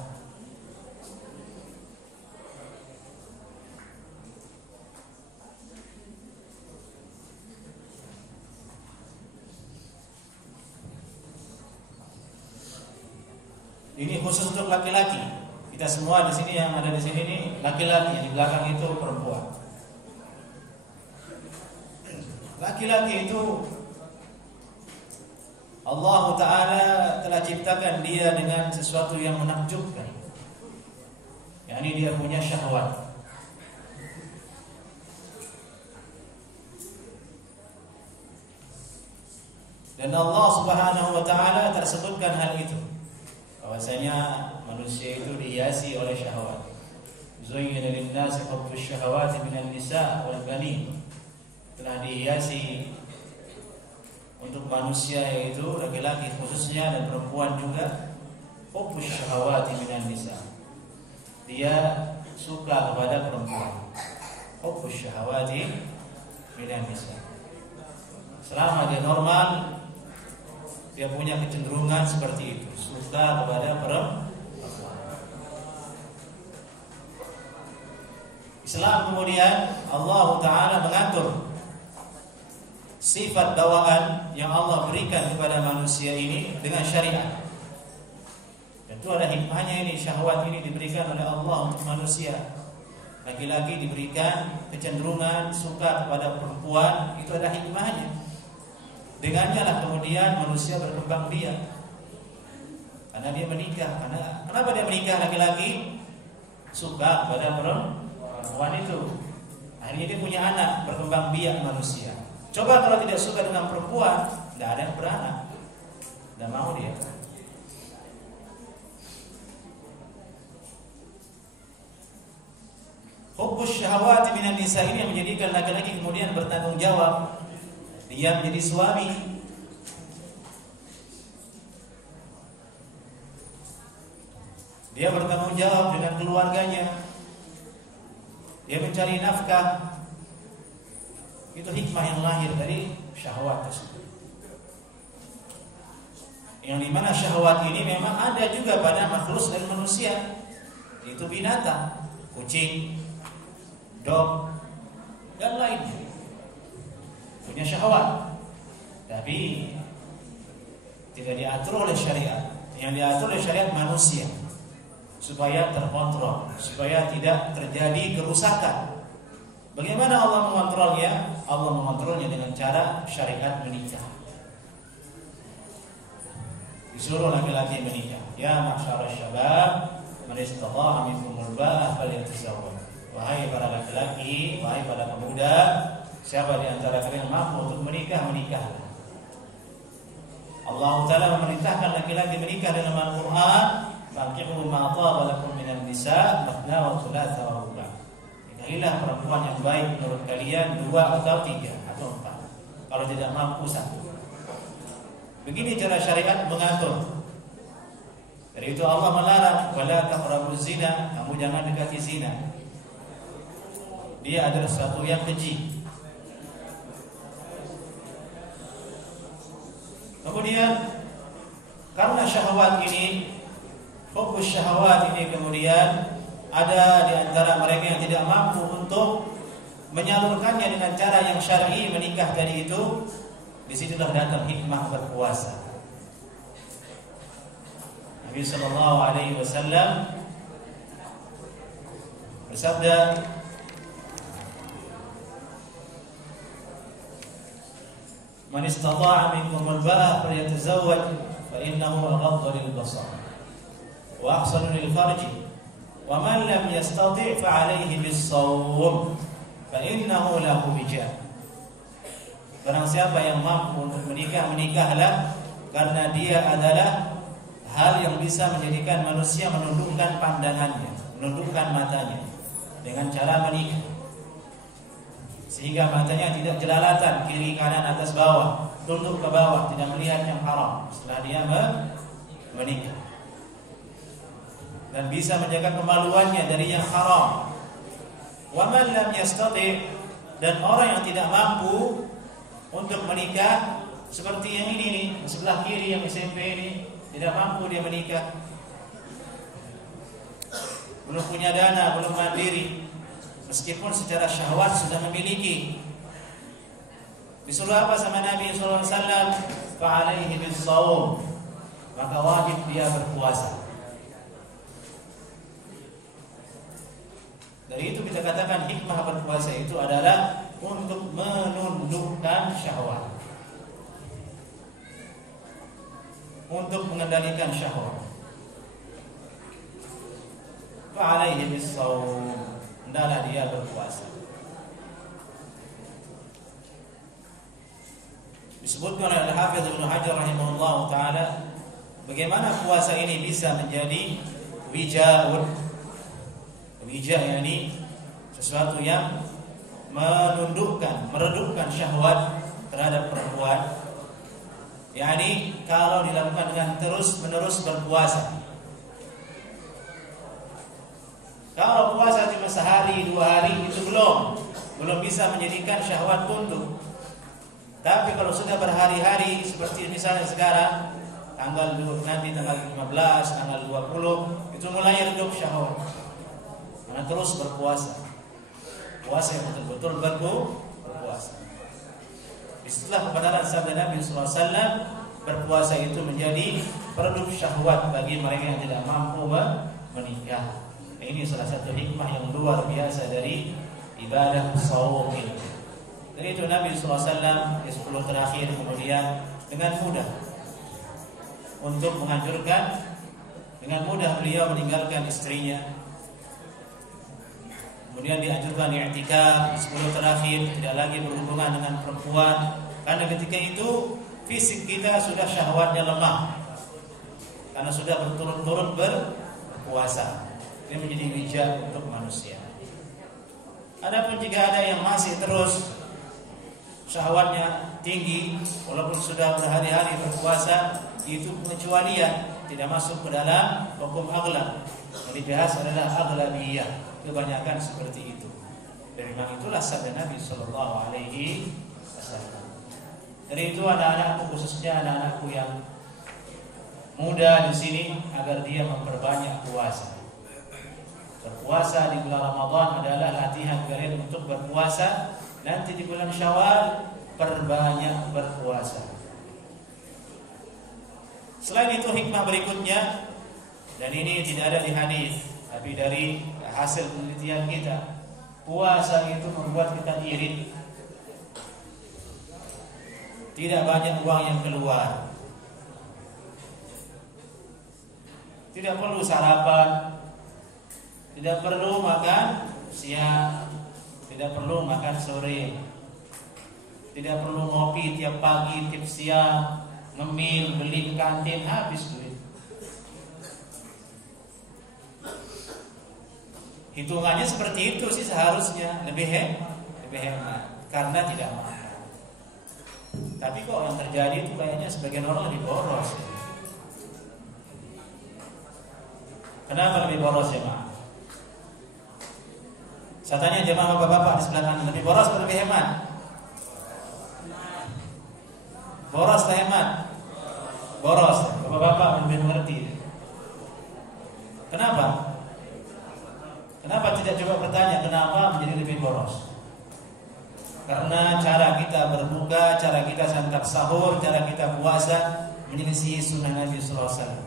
Ini khusus untuk laki-laki. Kita semua di sini yang ada di sini ini laki-laki, yang di belakang itu perempuan. Laki-laki itu Allah Ta'ala telah ciptakan dia dengan sesuatu yang menakjubkan. yakni dia punya syahwat. Dan Allah Subhanahu wa Ta'ala tersebutkan hal itu, bahwasanya manusia itu dihiasi oleh syahwat. Zuyyina lin-nasi hubbus syahawati minan nisa' wal banin. Telah dihiasi untuk manusia, yaitu laki-laki khususnya dan perempuan juga, hubbus syahawati minan nisa'. Dia suka kepada perempuan. Hubbus syahawati minan nisa'. Selama dia normal, dia punya kecenderungan seperti itu, suka kepada perempuan. Islam kemudian Allah Ta'ala mengatur sifat bawaan yang Allah berikan kepada manusia ini dengan syariat. Tentu ada hikmahnya ini, syahwat ini diberikan oleh Allah untuk manusia. Laki-laki diberikan kecenderungan suka kepada perempuan, itu ada hikmahnya. Dengannya lah kemudian manusia berkembang biak. Karena dia menikah. Kenapa dia menikah laki-laki? Suka kepada perempuan itu. Akhirnya dia punya anak, berkembang biak manusia. Coba kalau tidak suka dengan perempuan, tidak ada yang beranak, tidak mau dia. Hubbus syahawati minan nisa ini yang menjadikan laki-laki kemudian bertanggung jawab. Dia menjadi suami. Dia bertanggung jawab dengan keluarganya. Dia mencari nafkah. Itu hikmah yang lahir dari syahwat tersebut. Yang dimana syahwat ini memang ada juga pada makhluk dan manusia. Itu binatang, kucing, dog, dan lainnya. Punya syahwat, tapi tidak diatur oleh syariat. Yang diatur oleh syariat manusia, supaya terkontrol, supaya tidak terjadi kerusakan. Bagaimana Allah mengontrolnya? Allah mengontrolnya dengan cara syariat menikah. Disuruh laki-laki menikah. Ya ma'syarasy syabab, man istata'a minkumul ba'ah falyatazawwaj. Wahai para laki-laki, wahai para pemuda, siapa di antara kalian mampu untuk menikah, menikahlah. Allah Ta'ala memerintahkan laki-laki menikah dalam Al-Quran. Fankihu ma taba lakum minan nisa mathna wa thulatha wa ruba'. Nikahilah perempuan yang baik menurut kalian 2 atau 3 atau 4. Kalau tidak mampu 1. Begini cara syariat mengatur. Dari itu Allah melarang wala taqrabuz zina, kamu jangan dekati zina. Dia adalah sesuatu yang keji. Kemudian karena syahwat ini, fokus syahwat ini, kemudian ada di antara mereka yang tidak mampu untuk menyalurkannya dengan cara yang syar'i, menikah tadi itu. Disitulah datang hikmah berpuasa. Nabi sallallahu alaihi wasallam bersabda, "Man istata'a minkum al-ba'a falyatazawwaj fa innahu aghaddu lil-basar wa ahsanu lil-farji wa man lam yastati' fa 'alayhi bis-shawm fa innahu lahu wija." Barang siapa yang mampu untuk menikah, menikahlah, karena dia adalah hal yang bisa menjadikan manusia menundukkan pandangannya, menundukkan matanya dengan cara menikah, sehingga matanya tidak jelalatan kiri kanan atas bawah, tunduk ke bawah, tidak melihat yang haram setelah dia menikah, dan bisa menjaga kemaluannya dari yang haram. Wa man lam yastati', dan orang yang tidak mampu untuk menikah, seperti yang ini nih, sebelah kiri yang SMP ini, tidak mampu dia menikah, belum punya dana, belum mandiri, meskipun secara syahwat sudah memiliki. Disuruh apa sama Nabi sallallahu alaihi wasallam? Fa'alaihi bis-shaum, maka wajib dia berpuasa. Dari itu kita katakan hikmah berpuasa itu adalah untuk menundukkan syahwat, untuk mengendalikan syahwat. Fa'alaihi bis-shaum, hendaklah dia berpuasa. Disebutkan oleh Al-Hafidz Ibnu Hajar rahimahullah taala, bagaimana puasa ini bisa menjadi wijaun. Wija yakni sesuatu yang menundukkan, meredupkan syahwat terhadap perempuan. yakni kalau dilakukan dengan terus-menerus berpuasa. Kalau puasa cuma sehari, 2 hari itu belum bisa menjadikan syahwat tunduk. Tapi kalau sudah berhari-hari seperti misalnya sekarang tanggal 15, tanggal 20 itu mulai redup syahwat. Karena terus berpuasa. Puasa yang betul-betul berpuasa. Disitulah kebenaran sabda Nabi SAW, berpuasa itu menjadi peredup syahwat bagi mereka yang tidak mampu menikah. Ini salah satu hikmah yang luar biasa dari ibadah shaum ini. Dari itu Nabi SAW di 10 terakhir kemudian dengan mudah untuk menghancurkan, dengan mudah beliau meninggalkan istrinya. Kemudian dianjurkan i'tikaf 10 terakhir, tidak lagi berhubungan dengan perempuan, karena ketika itu fisik kita sudah syahwatnya lemah, karena sudah berturut-turut berpuasa. Ini menjadi wija untuk manusia. Adapun jika ada yang masih terus syahwatnya tinggi walaupun sudah berhari-hari berpuasa, itu pengecualian, tidak masuk ke dalam hukum aghlab. Yang dibahas adalah aghlabiyah, kebanyakan seperti itu. Dan memang itulah sabda Nabi sallallahu alaihi wasallam. Dari itu anak-anakku, khususnya anak-anakku yang muda di sini, agar dia memperbanyak puasa. Berpuasa di bulan Ramadan adalah latihan kalian untuk berpuasa. Nanti di bulan Syawal perbanyak berpuasa. Selain itu hikmah berikutnya, dan ini tidak ada di hadis, tapi dari hasil penelitian kita, puasa itu membuat kita irit. Tidak banyak uang yang keluar. Tidak perlu sarapan, tidak perlu makan siang, tidak perlu makan sore, tidak perlu ngopi tiap pagi, tiap siang, ngemil, beli ke kantin, habis duit. Hitungannya seperti itu sih seharusnya, lebih hemat karena tidak makan. Tapi kok yang terjadi itu kayaknya sebagian orang lebih boros. Kenapa lebih boros ya, Mak? Saya tanya jemaah bapak-bapak di sebelah kanan, lebih boros atau lebih hemat? Boros atau hemat? Boros. Bapak-bapak lebih mengerti. Kenapa? Kenapa tidak coba bertanya kenapa menjadi lebih boros? Karena cara kita berbuka, cara kita santap sahur, cara kita puasa menyelisih sunnah Nabi sallallahu alaihi wasallam.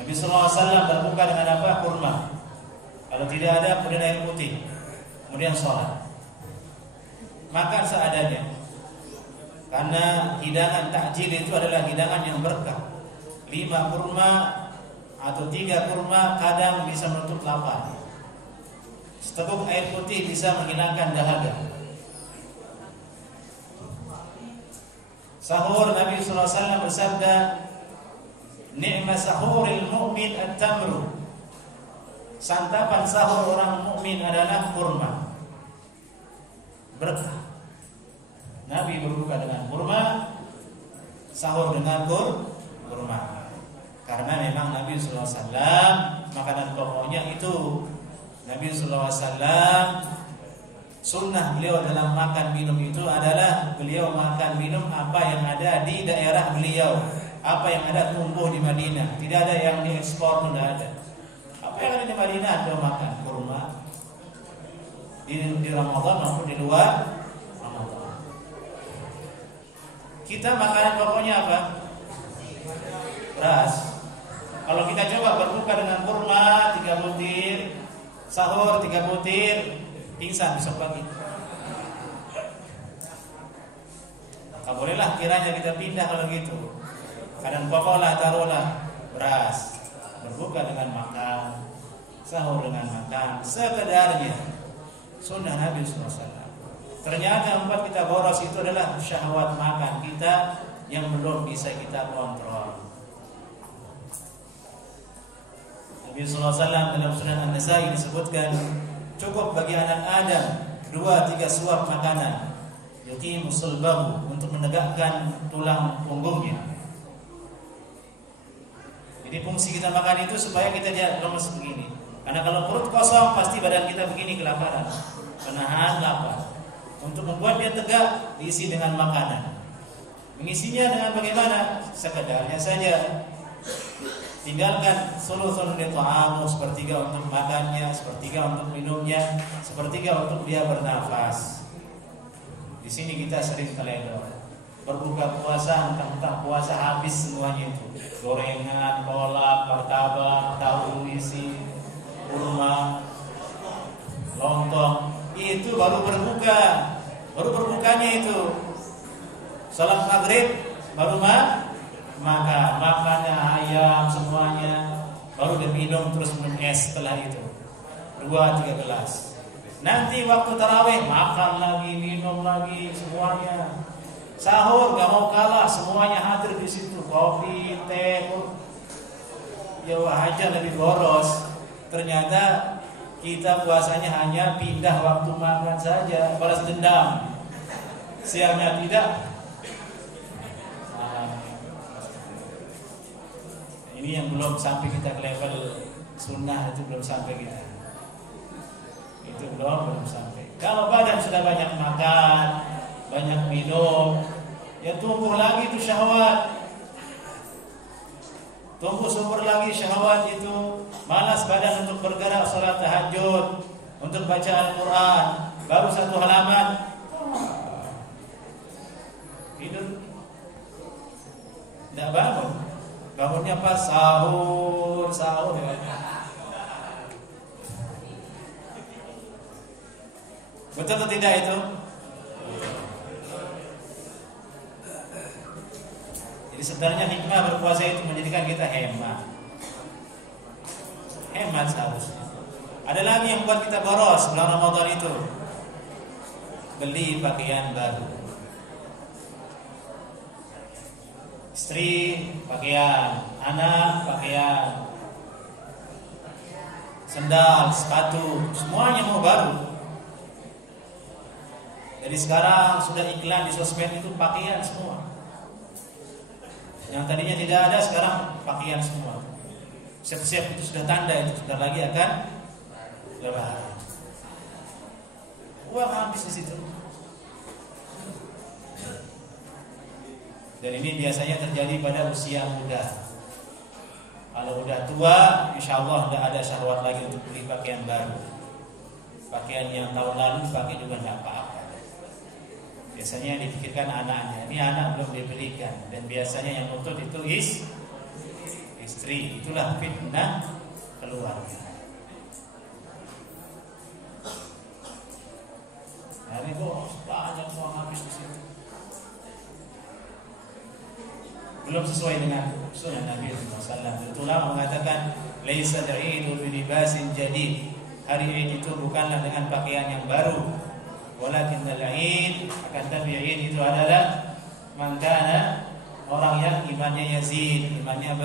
Nabi sallallahu alaihi wasallam berbuka dengan apa? Kurma. Kalau tidak ada, kemudian air putih, kemudian sholat. Makan seadanya. Karena hidangan takjil itu adalah hidangan yang berkah. 5 kurma atau 3 kurma kadang bisa menutup lapar. Seteguk air putih bisa menghilangkan dahaga. Sahur Nabi sallallahu alaihi wasallam bersabda, "Ni'ma sahuril mu'min at-tamru." Santapan sahur orang mukmin adalah kurma. Berkah. Nabi berbuka dengan kurma, sahur dengan kurma. Karena memang Nabi sallallahu alaihi wasallam makanan pokoknya itu. Nabi sallallahu alaihi wasallam sunnah beliau dalam makan minum itu adalah beliau makan minum apa yang ada di daerah beliau, apa yang ada tumbuh di Madinah. Tidak ada yang diekspor, tidak ada. Apa yang ada di Madinah beliau makan kurma. Di Ramadan maupun di luar Ramadan. Kita makanan pokoknya apa? Beras. Kalau kita coba berbuka dengan kurma 3 butir, sahur 3 butir, pingsan besok pagi. Tak bolehlah kiranya kita pindah kalau gitu. Kadang pokoklah taruhlah beras. Berbuka dengan makan, sahur dengan makan, sekedarnya. Sunnah Nabi SAW. Ternyata membuat kita boros itu adalah syahwat makan kita yang belum bisa kita kontrol. Nabi SAW dalam Sunan An-Nasai disebutkan cukup bagi anak Adam 2-3 suap makanan yuqimu sulbahu, untuk menegakkan tulang punggungnya. Jadi fungsi kita makan itu supaya kita tidak lemes begini. Karena kalau perut kosong pasti badan kita begini kelaparan, menahan lapar. Untuk membuat dia tegak diisi dengan makanan. Mengisinya dengan bagaimana? Sekedarnya saja. Tinggalkan sulusun li ta'amu, sepertiga untuk makannya, sepertiga untuk minumnya, sepertiga untuk dia bernafas. Di sini kita sering teledor. Berbuka puasa, entah puasa habis semuanya itu. Gorengan, kolak, martabak, tahu isi, kurma, lontong. Itu baru berbuka. Baru berbukanya itu. Salat maghrib baru makannya ayam semuanya, baru diminum terus minum es setelah itu 2-3 gelas. Nanti waktu tarawih makan lagi, minum lagi semuanya. Sahur gak mau kalah, semuanya hadir di situ, kopi, teh. Jauh aja lebih boros. Ternyata kita puasanya hanya pindah waktu makan saja, balas dendam. Siangnya tidak. Ini yang belum sampai kita ke level sunnah, itu belum sampai kita. Itu belum sampai. Kalau badan sudah banyak makan, banyak minum, ya tumbuh lagi itu syahwat. tumbuh subur lagi syahwat itu, malas badan untuk bergerak salat tahajud, untuk baca Al-Quran, baru 1 halaman tidur, tidak bangun. Bangunnya pas sahur ya. Betul atau tidak itu? Jadi sebenarnya hikmah berpuasa itu menjadikan kita hemat seharusnya. Ada lagi yang buat kita boros bulan Ramadan itu, beli pakaian baru. Istri pakaian, anak pakaian, sendal, sepatu, semuanya mau baru. Jadi sekarang sudah iklan di sosmed itu pakaian semua. Yang tadinya tidak ada sekarang pakaian semua. Siap-siap itu sudah tanda itu sebentar lagi akan lebaran. Uang habis di situ. Dan ini biasanya terjadi pada usia muda. Kalau udah tua, insya Allah tidak ada syahwat lagi untuk beli pakaian baru. Pakaian yang tahun lalu dipakai juga tidak apa-apa. Biasanya yang dipikirkan anaknya. Ini anak belum dibelikan. Dan biasanya yang nuntut itu istri. Itulah fitnah keluarga. Nah, ini kok banyak uang habis di situ. Belum sesuai dengan sunnah Nabi SAW. Ulama mengatakan laisa al-Eid bi libasin jadid. Hari Eid itu bukanlah dengan pakaian yang baru. Walakin al-Eid, akan tapi Eid itu adalah man kana, orang yang imannya yazid, imannya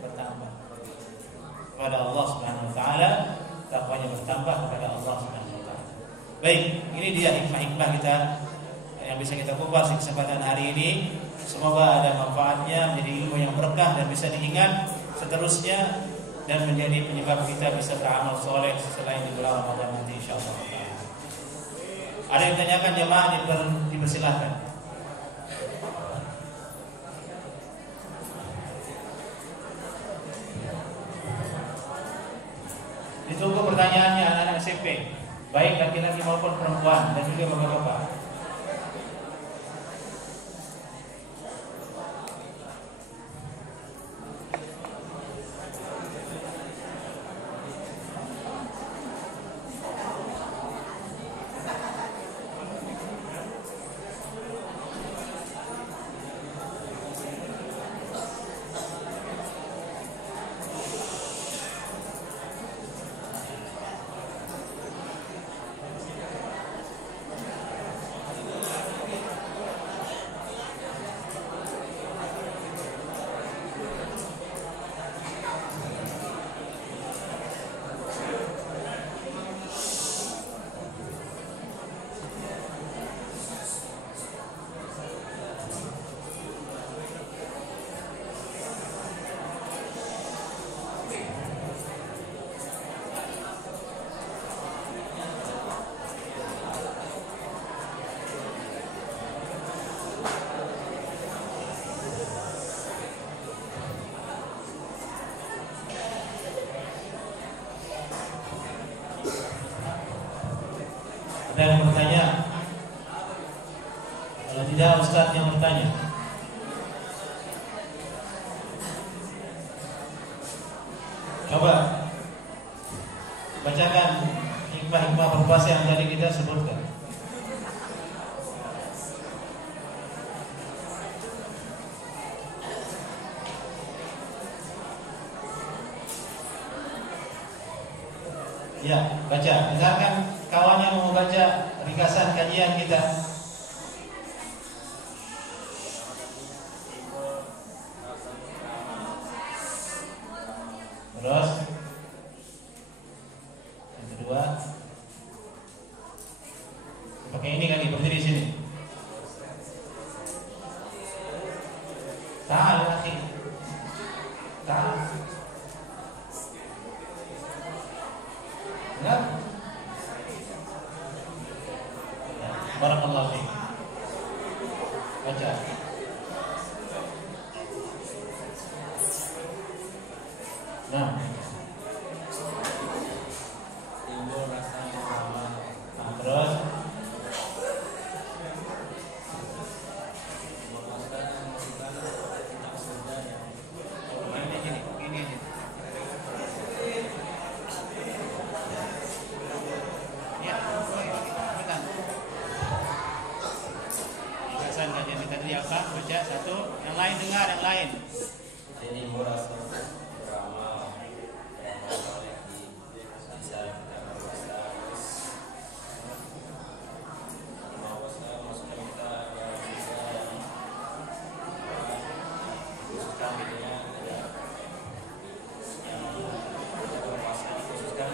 bertambah kepada Allah Subhanahu wa taala, takwanya bertambah kepada Allah Subhanahu wa taala. Baik, ini dia hikmah-hikmah kita yang bisa kita kupas di kesempatan hari ini. Semoga ada manfaatnya, menjadi ilmu yang berkah dan bisa diingat seterusnya, dan menjadi penyebab kita bisa beramal soleh selain di bulan Ramadan nanti insyaallah. Ada yang tanyakan jemaah, dipersilahkan. Ditunggu pertanyaannya anak-anak SMP, baik laki-laki maupun perempuan, dan juga bapak-bapak. Ada yang bertanya? Kalau tidak, Ustaz yang bertanya. Coba bacakan hikmah-hikmah berpuasa yang tadi kita sebutkan. Ya, baca. Misalkan kawannya mau baca ringkasan kajian kita. Terus yang kedua, pakai ini kali, berdiri sini. Ta'al akhi. Ta'al. Enggak? Barakallahu fiik. Baca. Nah, timbul rasa sama. Nah, terus baca satu, yang lain dengar yang lain. Ini merasa beramal soleh bisa kita berpuasa masukkan kita khususkan videonya yang kita berpuasa dikhususkan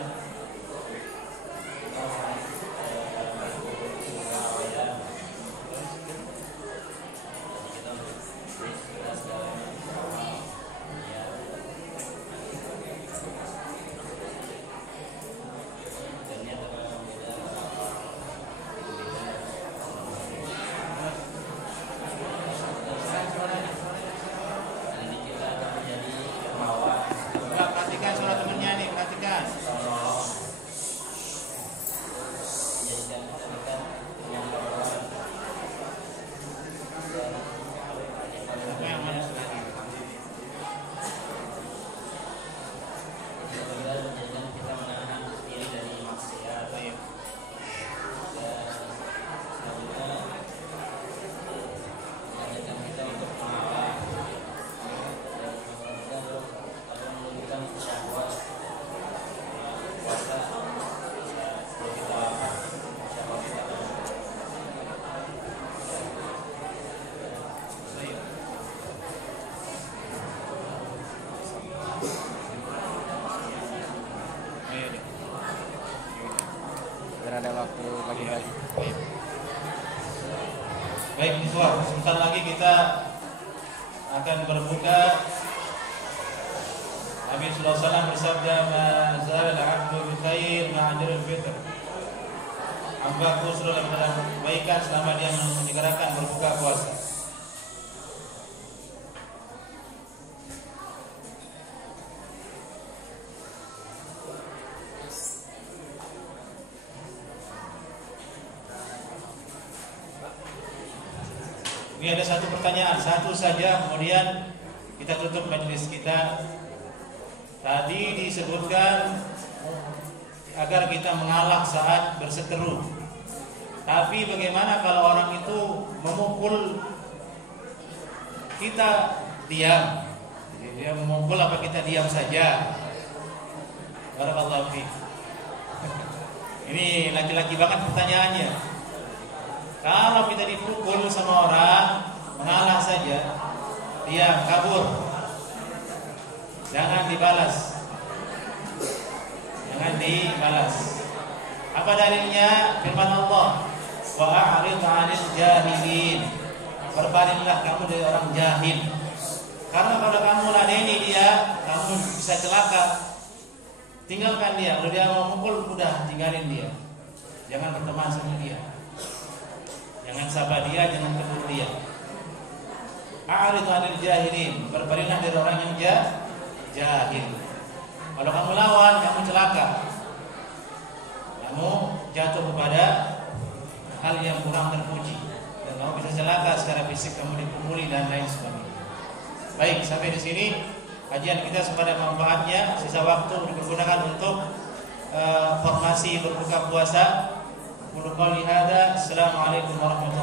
ada waktu pagi-pagi. Baik, siswa, sebentar lagi kita akan berbuka. Nabi sallallahu alaihi wasallam bersabda, "Ma zala al-'abdu bi khair ma ajrul fitr." Hamba-ku selalu dalam kebaikan selama dia menyegerakan berbuka puasa. Ini ada satu pertanyaan, satu saja, kemudian kita tutup majelis kita. Tadi disebutkan agar kita mengalah saat berseteru. Tapi bagaimana kalau orang itu memukul kita diam? Dia memukul apa kita diam saja? Barakallahu fiik. Ini laki-laki banget pertanyaannya. Kalau kita dipukul sama orang, mengalah saja, diam, kabur, jangan dibalas, jangan dibalas. Apa dalilnya? Firman Allah, wa a'rid 'anil jahilin. Berpalinglah kamu dari orang jahil. Karena kalau kamu ladeni dia, kamu bisa celaka. Tinggalkan dia. Kalau dia mau mukul, udah tinggalin dia. Jangan berteman sama dia. Jangan sabar dia, jangan tegur dia. A'rid 'anil jahilin. Berpalinglah dari orang yang jahil. Kalau kamu lawan, kamu celaka. Kamu jatuh kepada hal yang kurang terpuji, dan kamu bisa celaka secara fisik, kamu dipukuli dan lain sebagainya. Baik, sampai di sini kajian kita sepada manfaatnya. Sisa waktu dipergunakan untuk formasi berbuka puasa. Assalamualaikum warahmatullahi wabarakatuh.